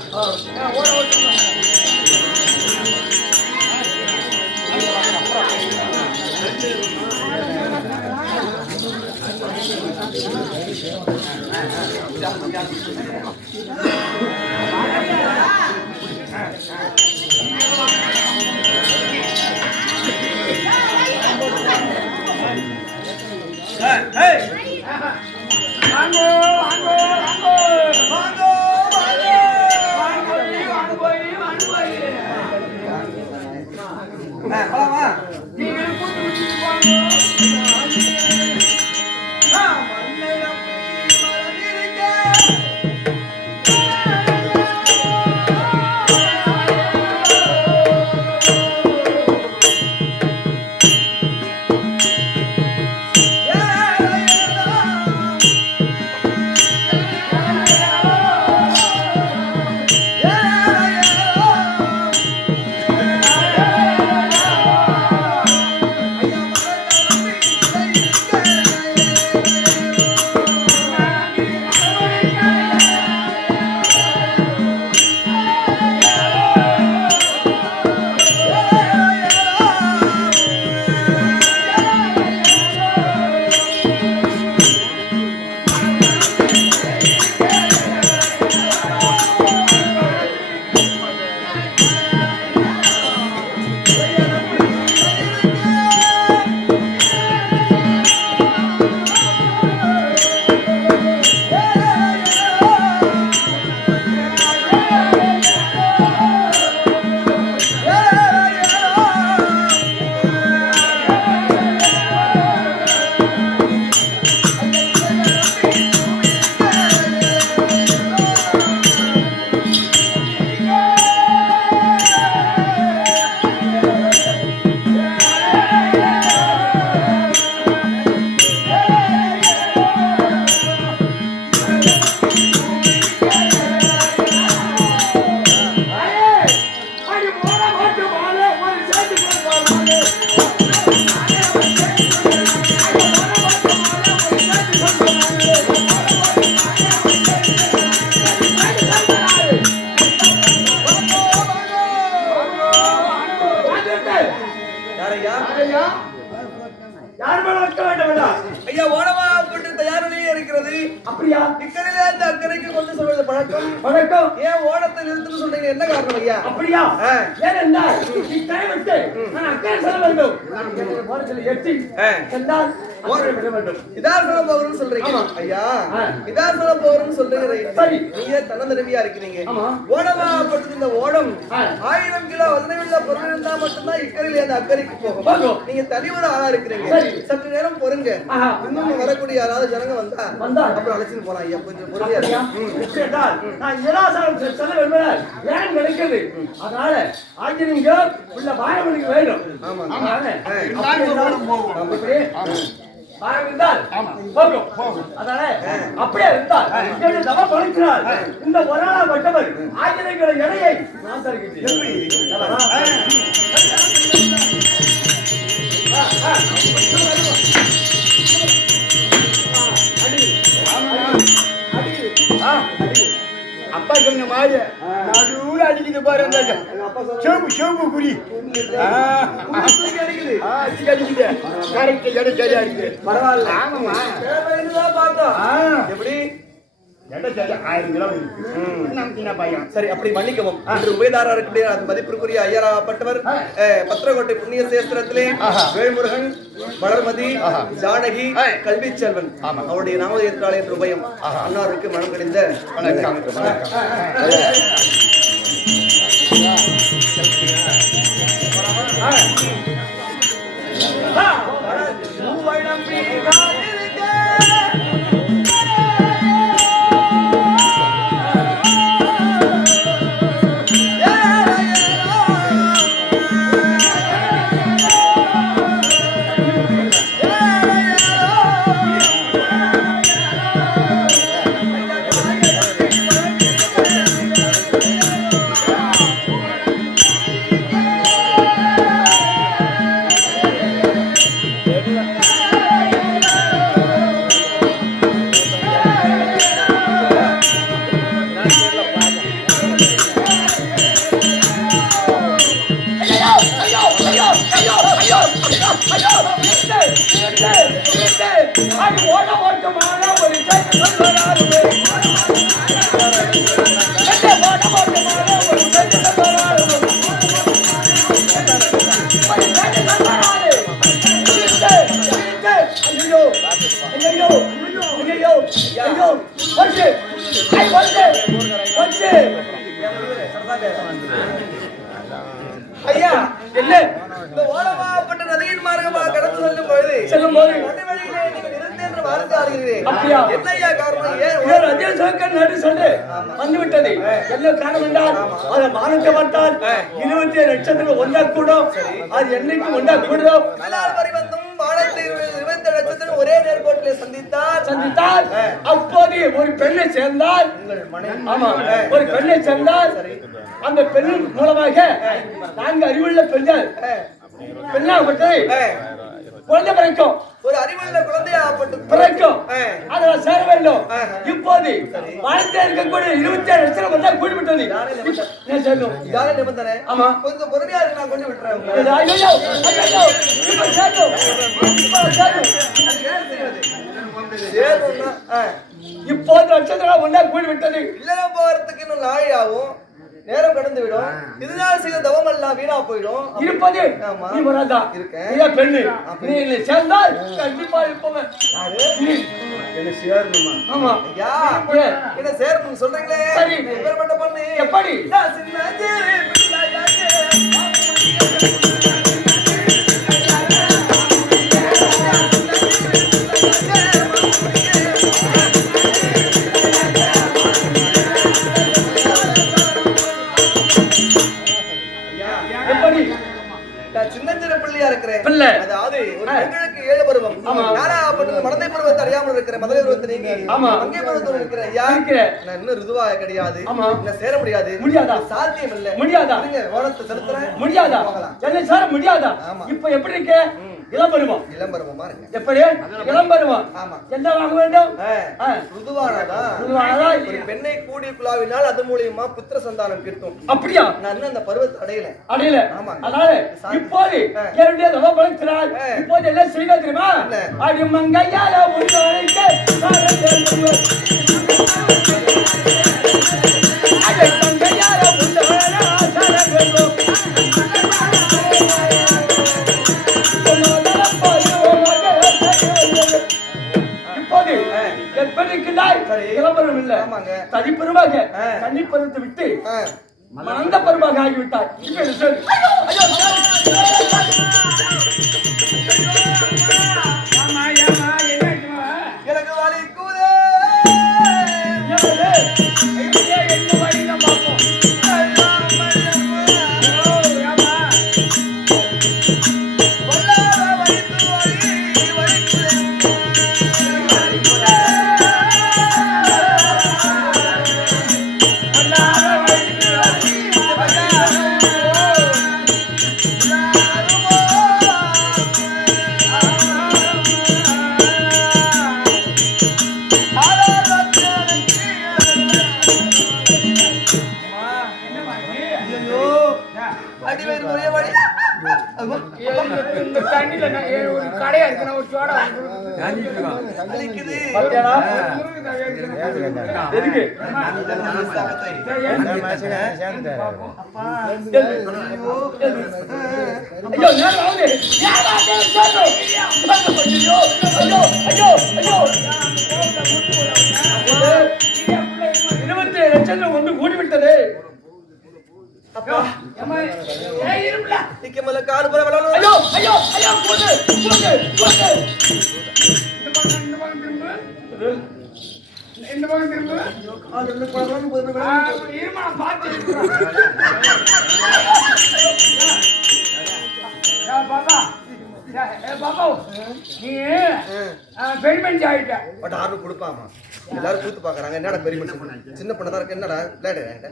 ஐயா ஓடவா கொண்டு தயாரிலேயே இருக்கிறது. அப்படியா? இக்கரையில இருந்து அக்கறைக்கு கொண்டு சொல்வது பழக்கம். பழக்கம். ஏன் ஓடத்தை நிறுத்துன்னு சொல்றீங்க, என்ன காரணம் ஐயா? அப்படியா? ஏனென்றா இக்கரை விட்டு நான் அக்கறை செல்ல வேண்டும். ஓடத்தில் எட்டி சென்றால் ஓட வேண்டும். இதான் சொல்ல போகிறோம்னு சொல்றீங்க ஐயா. இதான் சொல்ல போகிறோம்னு சொல்றீங்க. சரி, நீங்க தன்னந்தனிமையா இருக்கிறீங்க. ஓடவா பட்டு இந்த ஓடம் 1000 கிலோ வல்லமையுள்ள பொருள் இருந்தா மட்டும்தான் இக்கரையில இருந்து அக்கறைக்கு போகும். நீங்க தனி ஒரு ஆளா இருக்கிறீங்க. சற்று நேரம் பொறுங்க. இன்னும் வரக்கூடிய யாராவது ஜனங்க வந்தா அப்புறம் அழைச்சிட்டு போலாம் ஐயா. கொஞ்சம் பொறுமையா இருங்க. நான் இராசாரம் செல்ல விரும்புகிறேன். ஏன் கிடைக்குது? அதனால ஆஞ்சனிங்க உள்ள பாயமணிக்கு வேண்டும். ஆமா, அப்படியே இருந்தால் இந்த ஒரு நாள் மற்றவர் ஆஞ்சநேயர்களின் இடையை நான் தருகிறேன். அப்பா சொன்ன மாதிரி நடுவுல அடிக்குது பாரு. செவப்பு குறி அடிக்குது. கரெக்ட், இடம் சரியா இருக்கு. பரவாயில்ல. ஆமாமா, பார்த்தோம். எப்படி 1000 கிலோ இருக்கு. பையன் சரி, அப்படி மன்னிக்கவும். உபயதாரா இருக்கக்கூடிய மதிப்பிற்குரிய ஐயராப்பட்டவர் பத்திரக்கோட்டை புண்ணிய சேஸ்திரத்திலே வேல்முருகன், வளர்மதி, ஜானகி, கல்வி செல்வன் அவருடைய நாமதேற்றாளே என்று உபயம் அன்னாருக்கு மனம் கிடைந்த வணக்கம். ஐயா என்ன இந்த ஓலமாப்பட்ட நதியின் மார்க்கமாக கடந்து செல்லும் பொழுது வழியிலே நீங்கள் நிறுத்து என்று வார்த்தை ஆடுகிறீர்கள். அப்படியா? என்ன ஐயா காரணம்? ஏன் வந்து விட்டது. என்ன காரணம் என்றால் அதை மானத்தை பார்த்தால் 27 நட்சத்திரம் ஒன்றா கூடும். அது என்னைக்கு ஒன்றா கூடும். கலால் பரிவந்தம் வானத்தில் 27 நட்சத்திரம் ஒரே நேர்கோட்டிலே சந்தித்தால் அப்போது ஒரு பெண்ணை சேர்ந்தால் ஆமா ஒரு பெண்ணை சேர்ந்தால் அந்த பெண்ணின் மூலமாக நான்கு அறிவுள்ள பெண்ணாகப்பட்டது குழந்தை பிறக்கும். ஒரு அறிவுள்ள குழந்தையாகப்பட்டு பிறக்கும். அதில் சேர வேண்டும். இப்போது வாழ்க்கை இருக்கக்கூடிய 27 நட்சத்திரம் ஒன்றா கூடிவிட்டது. நிபந்தனை ஆமா கொஞ்சம் பொறுமையா இருக்கு, நான் கொண்டு விட்டுறேன். இப்போது நட்சத்திரம் ஒன்றா கூடிவிட்டது. இல்லறம் போறதுக்கு இன்னும் நாளாகும், நேரம் கடந்து விடும். இதனால் செய்த தவம் எல்லாம் வீணா போயிடும். இருப்பது நீ வராதா இருக்கேன் பெண்ணு நீ சேர்ந்தால் கண்டிப்பா இருப்பவன் என்ன சேரணுமா? ஆமா ஐயா என்ன சேரணும் சொல்றீங்களே? சரி எப்பேற்பட்ட பொண்ணு? எப்படி? சின்னஞ்சிற பிள்ளையா இருக்கிறேன். பிள்ளை அதாவது ஒரு பெண்களுக்கு 7 பருவம். நானாகப்பட்டது மடந்தை பருவத்தை அறியாமல் இருக்கிற மதுரை பருவத்தை நீங்கி மங்கை பருவத்தோடு இருக்கிறேன். ஐயா நான் இன்னும் ருதுவா கிடையாது, என்ன சேர முடியாது. முடியாதா? சாத்தியம் இல்ல. முடியாதா? ஓனத்தை செலுத்துறேன். முடியாதா? என்ன சேர முடியாதா? இப்ப எப்படி இருக்க? இளம்பருவம். இளம்பருவமா இருக்கு. எப்படி? இளம்பருவம். ஆமா. என்ன வாங்க வேண்டும்? ருதுவானதா ஒரு பெண்ணை கூடி குழாவினால் அது மூலியமா புத்திர சந்தானம் கிட்டும். அப்படியா? நான் அந்த பருவத்தை அடையல. ஆமா. அதனால இப்போது என்னுடைய தவம் பலத்தினால் இப்போது என்ன செய்ய தெரியுமா? அடி மங்கையால உன்னோரைக்கு அடி மங்கையால உன்னோர ஆசரகோ இப்போது எப்படிக்கிறாய்? இளம்பரம் இல்ல, தனிப்பெருமாக தனிப்பெருத்து விட்டு மனந்த பருவாக ஆகிவிட்டார். எனக்கு வலிக்குதே கடையா இருக்கு. ஒரு சோடா லட்சம் ஒன்று கூடிவிட்டது. காடு போல வளரும். ஐயோ ஐயோ ஐயோ போடு போடு போடு இந்த பக்கம் திரும்ப அது ரெண்டு பழம் போது இருமா பாத்து பாபா பாபா நீ பெருமெண்ட் ஆயிட்ட பட் ஆர்டர் கொடுப்பாமா? எல்லாரும் கூத்து பாக்குறாங்க. என்னடா பெருமெண்ட் சின்ன பொண்ணு தான் இருக்கு, என்னடா விளையாடு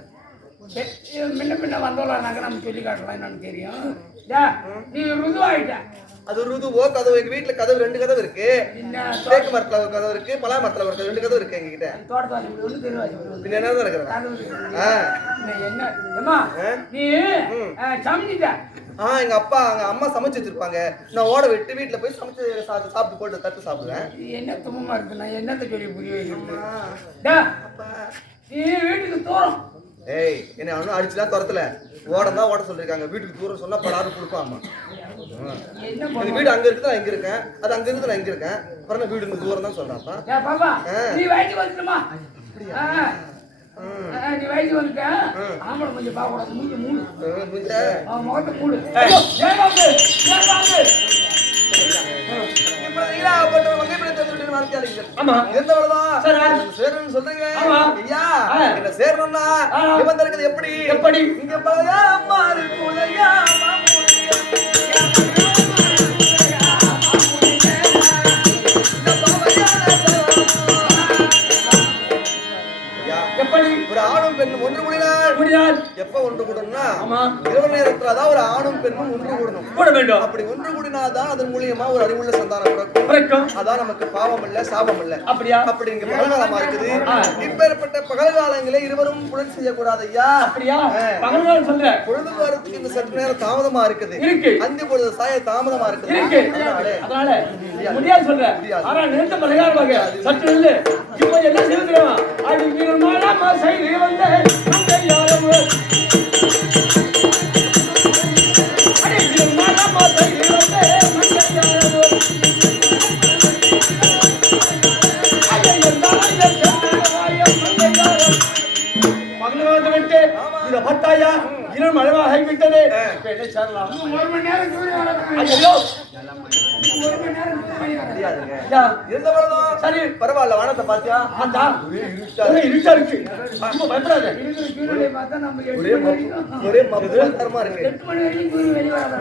முன்ன பின்ன வந்தோம்னாக்க நம்ம சொல்லி காட்டலாம். என்னன்னு தெரியும். நீ ருதுவாயிட்ட. அது ருதுவோ கதவு. எங்க வீட்டுல கதவு 2 கதவு இருக்கு. தேக்கு மரத்துல ஒரு கதவு இருக்கு, பலா மரத்துல ஒரு 2 கதவு இருக்கு எங்க கிட்ட. தோட்டத்தால ஒண்ணு தெரியாது. பின்ன என்னதான் இருக்கிறேன்? என்ன ஏமா நீ சமைச்சிட்ட எங்க அப்பா அங்க அம்மா சமைச்சு வச்சிருப்பாங்க. நான் ஓட விட்டு வீட்டுல போய் சமைச்சு சாப்பிட்டு போட்டு தட்டு சாப்பிடுவேன். என்ன தும்மமா இருக்கு? நான் என்னத்த சொல்லி புரிய வைக்கிறது? நீ வீட்டுக்கு தூரம். ஏய், என்ன ஒன்னும் அடிச்சுலாம் துரத்துல ஓடம் தான் ஓட சொல்லிருக்காங்க. வீட்டுக்கு தூரம் சொன்னா பலாரும் கொடுப்பான் அம்மா. எங்க வீடு அங்க இருக்குது, நான் இங்க இருக்கேன். அது அங்க இருக்குது, நான் இங்க இருக்கேன். அப்புறம் வீடு தூரம் தான் சொல்றாப்பா. நீ வயசு வந்துட்டுமா? நீ வயசு வந்துட்ட. ஆம்பளை கொஞ்சம் பார்க்க மூஞ்சி மூடு, முகத்தை மூடு. சேரணும்னா எப்படி எப்படி இங்க ஒரு ஆணும் பெண்ணும் ஒன்று கூடினால் எப்ப ஒன்று கூடணும்னா இரவு நேரத்துல தான் ஒரு ஆணும் பெண்ணும் ஒன்று கூடணும் கூட வேண்டும். அப்படி ஒன்று கூடினாதான் அதன் மூலியமா ஒரு அறிவுள்ள சந்தானம் கிடைக்கும். அதான் நமக்கு பாவம் இல்ல சாபம் இல்ல. அப்படியா? அப்படி இங்க பகல்காலமா இருக்குது. இப்பேற்பட்ட பகல்காலங்களே இருவரும் புலன் செய்யக்கூடாது ஐயா. அப்படியா? பகல்காலம் சொல்ற பொழுது வரத்துக்கு இந்த சற்று நேரம் தாமதமா இருக்குது. அந்தி பொழுது சாய தாமதமா இருக்குது. அதனால முடியாது சொல்ற. ஆனா நேத்து பகல்காலமாக சற்று இல்ல. இப்போ என்ன செய்யறோம்? அது நீர்மாலமா செய்து வந்த அந்த யாரும் அடி நீர்மாலமா செய்து வந்த அந்த யாரும் பகல்காலத்தை விட்டு இத பார்த்தாயா இன்னும் மழைவா ஆகிவிட்டது. என்ன சேரலாம்? ஒரு மணி நேரம் ஐயோ சரி பரவாயில்ல. வானத்தை பாத்தியா? இருட்டா இருக்கு. பயப்படாத. ஒரே மப்பு தரமா இருக்கு. 8 மணி வரைக்கும் வெளியே வராத.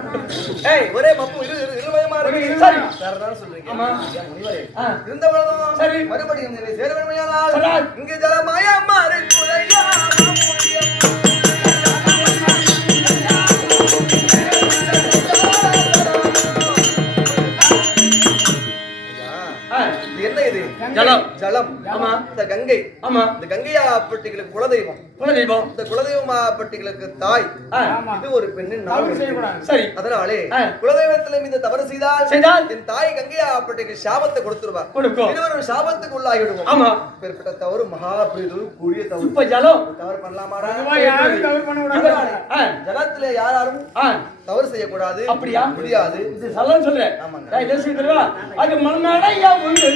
ஏய், ஒரே மப்பு இருவயமா இருக்கு. சரி வேறதான சொல்றீங்க? ஆமா இருந்தவளதான். சரி மறுபடியும் நீ சேர வேணுமையானால் இங்க ஜலமாயா மாறி புலையா என்ன இது? ஜலம். ஜலம். ஆமா. இந்த கங்கை. ஆமா. இந்த கங்கையாப்பட்டிகளுக்கு குலதெய்வம். குலதெய்வம். இந்த குலதெய்வமாப்பட்டிகளுக்கு தாய். இது ஒரு பெண்ணின் நாமம். சரி. அதனாலே குலதெய்வத்திலே இந்த தவறு செய்தால் என் தாய் கங்கையாப்பட்டிக்கு சாபத்தை கொடுத்துருவா. இருவரும் சாபத்துக்கு உள்ளாகி விடுவோம். ஆமா. பெருப்பட்ட தவறு மகா பெரிது கூடிய தவறு. இப்ப ஜலம் தவறு பண்ணலாமாடா? யாரும் தவறு பண்ண கூடாது. ஜலத்திலே யாரும் தவறு செய்யக்கூடாது. அப்படியா? முடியாது. இது சலம் சொல்றேன். ஆமாங்க. நான் என்ன செய்யறவா? அது மனமேடையா உண்டு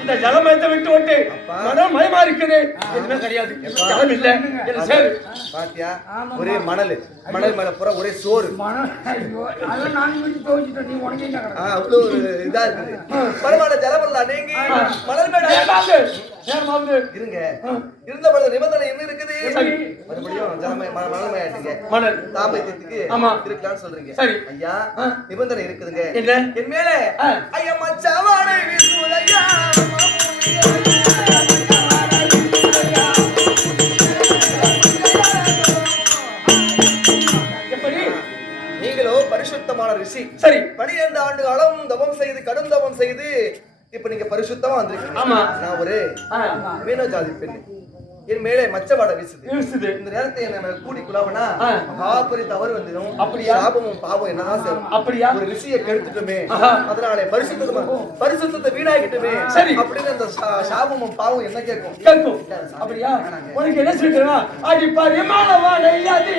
இந்த ஜலமயத்தை விட்டு விட்டு மனம் மயமா இருக்குது. எதுவுமே கிடையாது. ஜலம் இல்ல. பாத்தியா? ஒரே மணல் மேல புற ஒரே சோறு. அவ்வளவு ஒரு இதா இருக்குது. பரவாயில்ல ஜலம் இல்ல. நீங்க மணல் மேல இருங்க. இருந்த பொழுது நிபந்தனை என்ன இருக்குது? மறுபடியும் மணல் மேயாட்டீங்க. மணல் தாம்பத்தியத்துக்கு இருக்கலாம்னு சொல்றீங்க. சரி ஐயா, நிபந்தனை இருக்குதுங்க. என் மேல ஐயா மச்சாவானை வீசுவதையா நீங்களோ பரிசுத்தமான ரிஷி. சரி 12 ஆண்டு காலம் தவம் செய்து கடும் தவம் செய்து இப்ப நீங்க பரிசுத்தமா வந்திருக்கீங்க. ஆமா. நான் ஒரு மீன ஜாதி பெண். என் மேலே மச்சவாட வீசுது. இந்த நேரத்தை என்ன கூடி குலாவனா மகாபரி தவறு வந்துடும். அப்படியா? சாபமும் பாவம் என்னதான் சேரும். அப்படியா? ஒரு ரிஷியை கெடுத்துட்டுமே, அதனால பரிசுத்தத்தை வீணாகிட்டுமே. சரி அப்படின்னு அந்த சாபமும் பாவம் என்ன கேட்கும்? அப்படியா? உனக்கு என்ன சொல்றா? அடி பரிமாணவாடை அது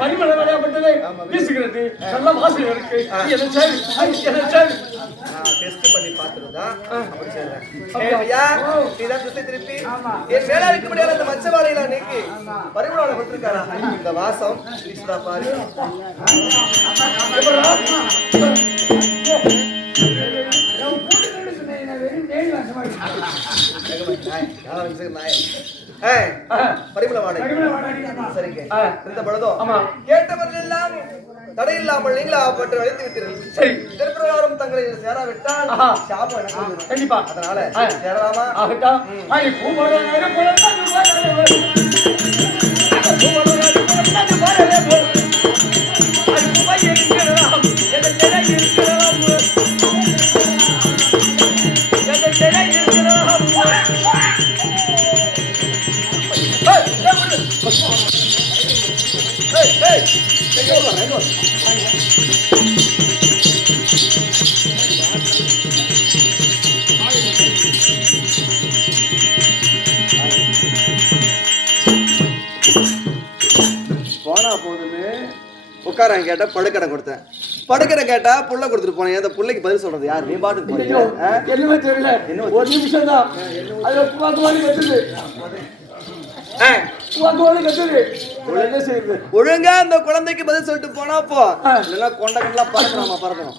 பரிமள விளையாப்பட்டதை வீசுகிறது. நல்ல வாசனை இருக்கு. டெஸ்ட் பண்ணி பார்த்துதான் அப்படி சொல்றேன். ஐயா இதான் சுத்தி திருப்பி என் மேல இருக்க முடியாத அந்த மச்சவாடையில நீக்கி பரிமள விட்டுருக்காரா? இந்த வாசம் வீசுதா பாரு. பரிமள வாடை சரிங்க. இந்த பொழுதும் கேட்டவர்கள் எல்லாம் தடையில்லாமல் நீங்களா ஆப்பட்டு அழைத்து விட்டீர்கள். சரி திருப்பிரகாரம் தங்களை சேராவிட்டால் சாபம் எனக்கு கண்டிப்பா. அதனால சேரலாமா? ஆகட்டும். போனா போதுன்னு உட்காரன் கேட்டா படுக்கடை கொடுத்தேன். படுக்கடை கேட்டா புள்ள கொடுத்துட்டு போனேன். அந்த புள்ளைக்கு பதில் சொல்றது யார்? நீ பாட்டுக்கு போறீங்க. என்னமே தெரியல. ஒரு நிமிஷம் தான். அது புவாக்குவாடி கத்துது. புவாக்குவாடி கத்துது. என்ன செய்யுது? ஒழுங்கா அந்த குழந்தைக்கு பதில் சொல்லிட்டு போனா போ. இல்லைன்னா கொண்டகங்களா பறக்கணும்.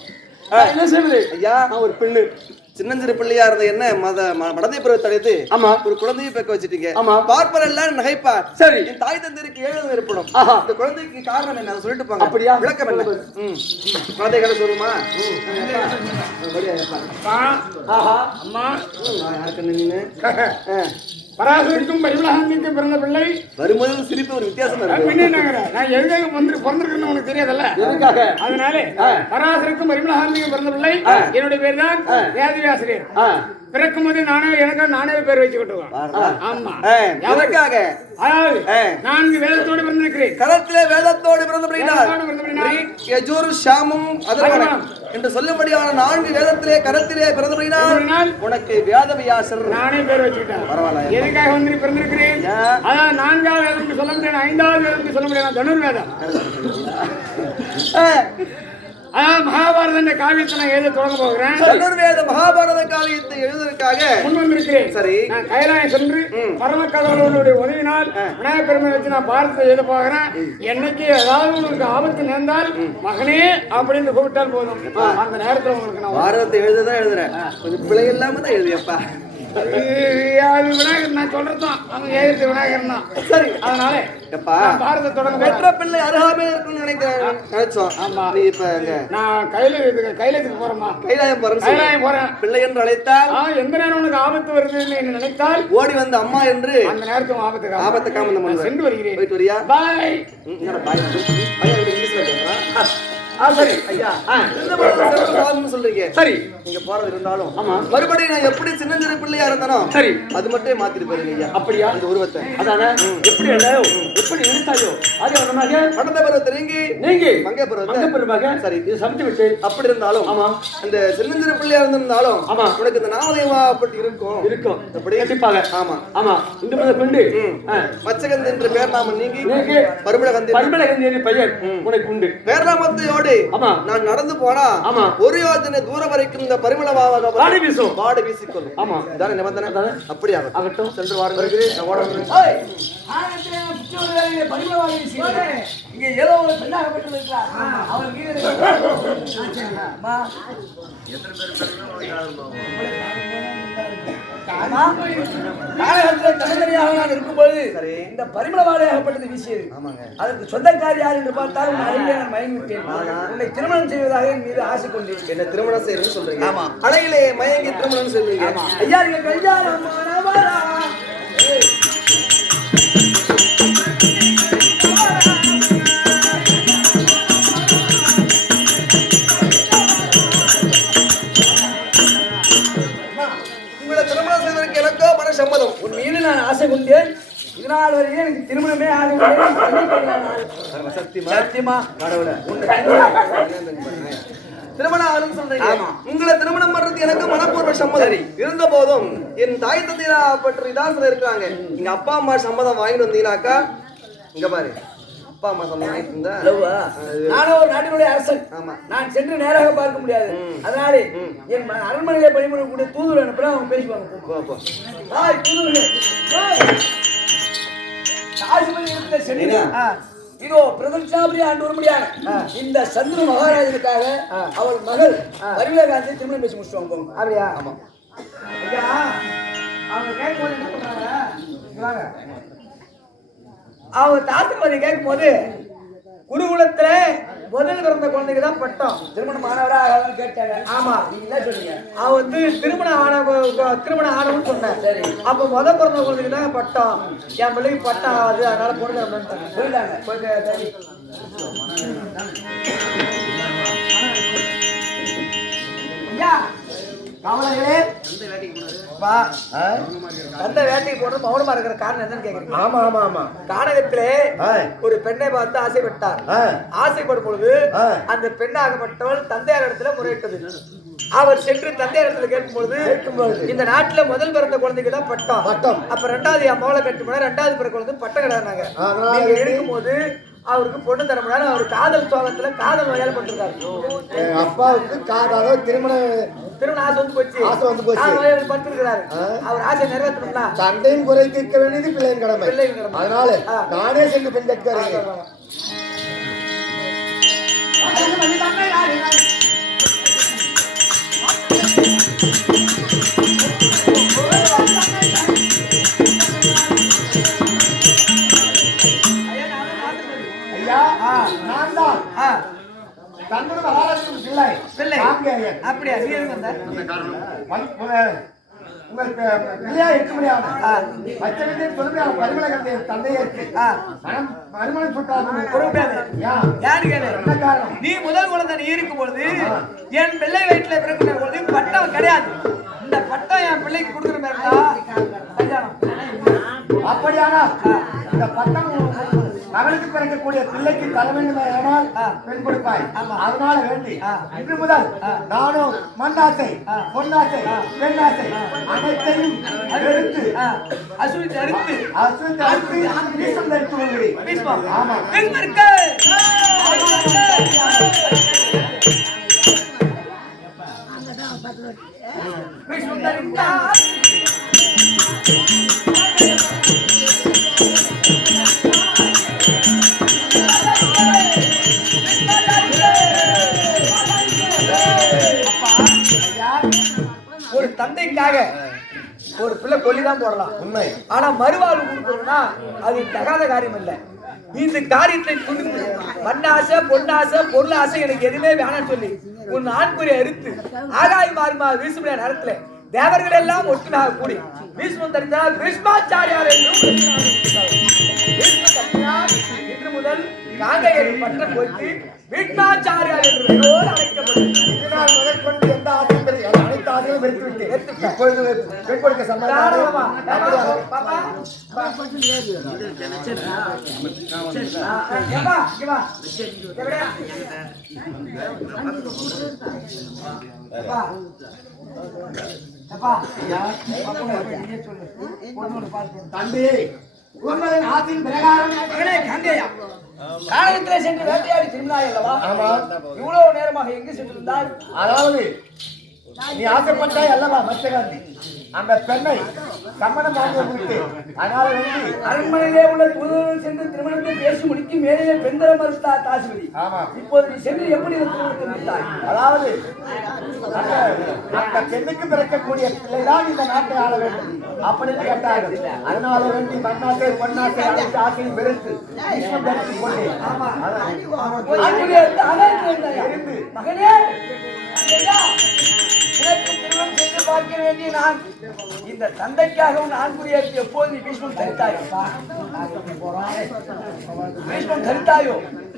என்ன செய்யுது? ஐயா நான் ஒரு பெண்ணு, சின்னஞ்சிறு பிள்ளையா இருந்த என்ன மடதை பருவத்தை அடைத்து ஒரு குழந்தையை பெக்க வச்சுட்டீங்க. பார்ப்பர் எல்லாம் நகைப்பா. சரி, என் தாய் தந்தைக்கு ஏழு ஏற்படும். இந்த குழந்தைக்கு காரணம் என்ன சொல்லிட்டு போங்க. அப்படியா? விளக்கம் என்ன? குழந்தை கதை சொல்லுமா? அம்மா யாருக்கு நின்று பராசரிக்கும் பரிமளகாந்திக்கும் பிறந்த பிள்ளை வரும்போது சிரிப்பு ஒரு வித்தியாசம் இருக்கு. நான் எதுக்காக பிறந்திருக்கேன்னு உனக்கு தெரியாதல்ல, எதுக்காக? அதனால பராசரிக்கும் பரிமளகாந்திக்கும் பிறந்த பிள்ளை என்னுடைய பேர் தான் வேதவியாசிரியர். பிறக்கும் போது நானே பேர் வச்சுக்கிட்டுவோம். ஆமா, எதற்காக? அதாவது 4 வேதத்தோடு பிறந்திருக்கிறேன். களத்திலே வேதத்தோடு என்று சொல்லும்படியான 4 வேதத்திலே கரத்திலே பிறந்தபடினால் உனக்கு வேதவியாசர் நானே பேர் வச்சுக்கிட்டேன். பரவாயில்ல. எதுக்காக வந்து பிறந்திருக்கிறேன்? அதான் 4ஆவது வேதத்துக்கு சொல்ல முடியாது, 5ஆவது வேதத்துக்கு சொல்ல முடியாது. தனுர்வேதம். மகாபாரத காவியத்தை நான் எழுத தொடங்க போகிறேன். தனுர்வேத மகாபாரத காவியத்தை எழுதுவதற்காக முன் வந்திருக்கிறேன். சரி, நான் கைலாயம் சென்று பரம கடவுளுடைய உதவினால் விநாயகர் பெருமை வச்சு நான் பாரதத்தை எழுத போகிறேன். என்னைக்கு ஏதாவது உங்களுக்கு ஆபத்து நேர்ந்தால் மகனே அப்படின்னு கூப்பிட்டால் போதும். அந்த நேரத்தில் உங்களுக்கு நான் பாரதத்தை எழுதுதான் எழுதுறேன். கொஞ்சம் பிழை இல்லாம தான் எழுதியப்பா. விநாயகர் நான் சொல்றதுதான் அவங்க எழுதி விநாயகர் தான். சரி, அதனால பாரத தொடங்க பெற்ற பிள்ளை அருகாமே இருக்குன்னு நினைச்சோம். ஆமா, நீ இப்ப நான் கைலாயத்துக்கு போறேமா? கைலாயம் போறேன். பிள்ளை என்று அழைத்தால் எந்த நேரம் உனக்கு ஆபத்து வருதுன்னு நினைத்தால் ஓடி வந்து அம்மா என்று அந்த நேரத்துக்கு ஆபத்து காமந்தம் சென்று வருகிறேன். போயிட்டு வரியா? பாய். இங்கிலீஷ்ல பேசுறேன். சரி ஐயா, சொல்றீங்க. சரி, நீங்க போறது இருந்தாலும் மறுபடியும் நான் எப்படி சின்னஞ்சிறு பிள்ளையா இருந்தானோ சரி அது மட்டும் மாத்திட்டு போயிருங்க ஐயா. அப்படியா? அந்த உருவத்தை அதானே எப்படி எப்படி நினைத்தாயோ அதே படத்த பருவத்தை நீங்க மங்கை பருவத்தை சரி இது சமைச்சு விட்டு அப்படி இருந்தாலும் ஆமா அந்த சின்னஞ்சிறு பிள்ளையா இருந்திருந்தாலும் ஆமா உனக்கு இந்த நாமதேவாப்பட்டு இருக்கும். எப்படி? கண்டிப்பாக. ஆமா இந்த கொண்டு மச்சகந்தி என்ற பேர் நாம நீங்கி பரிமளகந்தி பெயர் உனக்கு உண்டு. பேர்நாமத்தையோடு நான் நடந்து போனா ஒரு யோஜனை தூரம் வரைக்கும் இந்த பரிமள வாடை வீசிக்கொள்ளும். ஆமா, இதான நிபந்தனை. அப்படி ஆகட்டும். சென்று வாருங்கள். இங்க ஏதோ ஒரு பெண்ணாகப்பட்டு நான் இருக்கும்போது இந்த பரிமள வாடையாகப்பட்டது வீசியது. அதற்கு சொந்தக்காரி யார் என்று பார்த்தால் மயங்கிவிட்டேன். உன்னை திருமணம் செய்வதாக என் மீது ஆசை கொண்டேன். என்ன திருமணம் செய்யறது சொல்றீங்க? ஆமா, அழகிலே மயங்கி திருமணம் சொல்றீங்க. ஐயா நீங்க கல்யாணம் சம்மதம். உன் மீது நான் ஆசை கொண்டேன். இதனால் வரைக்கும் எனக்கு திருமணமே ஆகவில்லை. சத்தியமா கடவுளே திருமணம் ஆகணும் சொல்றீங்க. உங்களை திருமணம் பண்றது எனக்கு மனப்பூர்வ சம்மதம் இருந்த போதும் என் தாய் தந்தையா பற்றி தான் இருக்காங்க. எங்க அப்பா அம்மா சம்மதம் வாங்கிட்டு வந்தீங்கன்னாக்கா இங்க பாரு அப்பா அம்மா சம்மதம் வாங்கிட்டு இருந்தா நானும் ஒரு நாட்டினுடைய அரசன். ஆமா, நான் சென்று நேராக பார்க்க முடியாது. அதனால என் அரண்மனையில பணிபுரியக்கூடிய தூதுவர் அனுப்புறேன். அவங்க பேசுவாங்க. இதோ பிரதட்சாபுரி ஆண்டு வரும்படியாக இந்த சந்திர மகாராஜனுக்காக அவள் மகள் பரிமளகாந்தியை திருமணம் பேசி முடிச்சுவாங்க. போங்க. அப்படியா? ஆமா. ஐயா அவங்க கேட்கும்போது என்ன பண்றாங்க? அவங்க தாத்தா கேட்கும் போது குருகுலத்துல முதல் பிறந்த குழந்தைக்கு தான் பட்டம். திருமணம் ஆனவரா ஆகாதான்னு கேட்டாங்க. ஆமா, நீங்க என்ன சொன்னீங்க? அவன் வந்து திருமணம் ஆனவன்னு சொன்னேன். சரி. அப்ப முதல் பிறந்த குழந்தைக்கு தான் பட்டம். என் பிள்ளைக்கு பட்டம் ஆகாது, அதனால பொண்ணு தரமாட்டாங்க. போயிட்டாங்க. போயிட்டு சரி. ஐயா காவலர்களே, அந்த வேட்டைக்கு போனது மௌனமா இருக்கிற காரணம் என்னன்னு கேக்குறீங்க? ஆமா ஆமா ஆமா. கானகத்திலே ஒரு பெண்ணை பார்த்து ஆசைப்பட்டார். ஆசைப்படும் பொழுது அந்த பெண்ணாகப்பட்டவள் தந்தையார் இடத்துல முறையிட்டது. அவர் சென்று தந்தையார் இடத்துல கேட்கும் பொழுது இந்த நாட்டுல முதல் பிறந்த குழந்தைக்கு தான் பட்டம். அப்ப ரெண்டாவது அம்மாவளை கட்டி போனா ரெண்டாவது பிறந்த குழந்தை பட்டம் கிடையாதுனாங்க. இருக்கும்போது அவருக்கு பொண்ணு தர முடியாது. அவர் காதல் சோகத்துல காதல் வகையால பட்டிருக்காரு. அப்பாவுக்கு காதால திருமண ஆசை வந்து போச்சு. பட்டிருக்கிறாரு. அவர் ஆசை நிறைவேற்றணும்னா தந்தையின் குறை தீர்க்க வேண்டியது பிள்ளையின் கடமை. அதனால நானே சென்று பெண் கேட்கிறேன். நான் தான் தன்னோட மகாராஷ்டிரம் பிள்ளை அப்படியா? உங்கள் பிள்ளையா இருக்க முடியாது. பச்சை சொல்லுங்க பரிமள தந்தையே மறுமணம் நீ முதல் குழந்தை நீ இருக்கும் பொழுது என் பிள்ளை வயிற்றுல பிறக்கிற பொழுது பட்டம் கிடையாது. இந்த பட்டம் என் பிள்ளைக்கு கொடுக்குற மாதிரி தான். அப்படியானா இந்த பட்டம் மகளுக்கு பிறக்கக்கூடிய பிள்ளைக்கு தர வேண்டுமானால் பெண் கொடுப்பாய். அதனால வேண்டி இன்று முதல் நானும் மண்ணாசை, பொன்னாசை, பெண்ணாசை அனைத்தையும் எடுத்து அசுவித்து அறுத்து வீசம் தரித்து கொள்கிறேன். ஆமா ஒரு தந்தைக்காக ஒரு பிள்ளை கொல்லிதான் போடலாம் உண்மை. ஆனா மறுவாழ்வு கொடுக்கணும்னா அது தகாத காரியம் இல்லை. இந்த காரியத்தை குறித்து மண்ணாசை, பொன்னாசை, பொருளாசை எனக்கு எதுவுமே வேணாம்னு சொல்லி உன் ஆண்குறியை அறுத்து ஆகாய் மாறுமா வீசுமுடிய நேரத்துல தேவர்கள் எல்லாம் ஒற்றுமையாக கூடி பீஷ்மன் தரித்தார் பீஷ்மாச்சாரியார் என்று இன்று முதல் காங்கையரின் பட்டம் போய்த்து பீஷ்மாச்சாரியார் என்று பெயரோடு அழைக்கப்படுகிறது. இதனால் முதல் கொண்டு எந்த ஆசையும் அனைத்து ஆசையும் வெறுத்துவிட்டு இப்பொழுது பெண் கொடுக்க சமாதானம். தந்தையே உங்களின் ஆசையின் பிரகாரம் காலகத்திலே சென்று வேட்டையாடி திரும்பினாய் அல்லவா? இவ்வளவு நேரமாக எங்கு சென்றிருந்தால்? அதாவது நீ ஆசைப்பட்டாய் அல்லவா மச்சகாந்தி அந்த பெண்ணை சம்மணம் வாங்க விட்டு அதனால வந்து அரண்மனையிலே உள்ள தூதர்கள் சென்று திருமணத்தை பேசி முடித்து மேலே பெண்தர மறுத்தார் தாசிபதி. இப்போது நீ சென்று எப்படி திருமணத்தை முடித்தாய்? அதாவது அந்த பெண்ணுக்கு பிறக்கக்கூடிய பிள்ளைதான் இந்த நாட்டை ஆள வேண்டும் அப்படின்னு கேட்டார்கள். அதனால வேண்டி மண்ணாசை, பொன்னாசை அனைத்து ஆசையும் வெறுத்து தரித்துக் கொண்டேன். மகனே திருமணம் செய்து பார்க்க வேண்டிய நான் இந்த தந்தைக்காகவும் ஆண்குறியாருக்கு எப்போது பீஷ்மம் தரித்தாயோ பீஷ்மம் தரித்தாயோ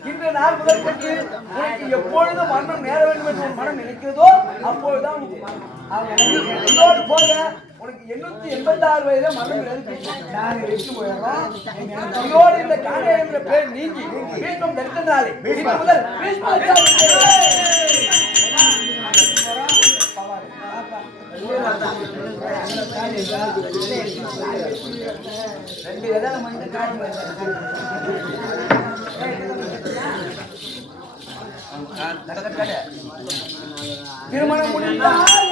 இன்று நான் முதற்கொண்டு உனக்கு எப்பொழுதும் மரணம் நேர வேண்டும் என்று ஒரு மனம் நினைக்கிறதோ அப்பொழுதுதான் இதோடு போக உனக்கு 886 வயதில் மரணம் எழுதி நாங்கள் எடுத்து போயிடறோம். இதோடு இந்த காங்கை என்ற பேர் நீங்கி பீஷ்மம் தரித்தனாலே முதல் திருமணம் முடிந்தால்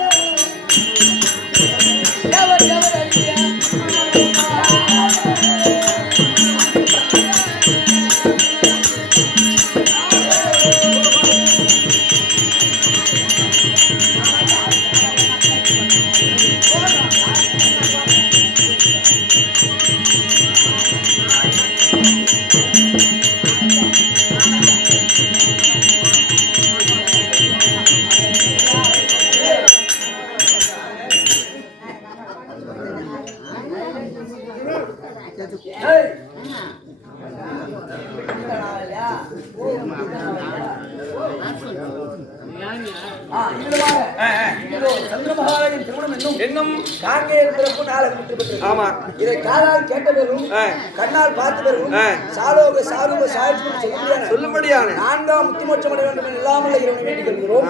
ஏய், இதுல வாங்க. இதோ சந்திரமகாராஜன் திருமணம் என்னும் காங்கேயன் பிறப்பு நாடகம் பெற்றது. ஆமா. இதை காதால் கேட்ட பெறும், கண்ணால் பார்த்து பெறும், சாலோக சாரூப சாட்சி சொல்லும்படியான 4ஆம் முத்துமோட்சம் அடைய வேண்டும் என்று இல்லாமல் இறைவனை வேண்டிக் கொள்கிறோம்.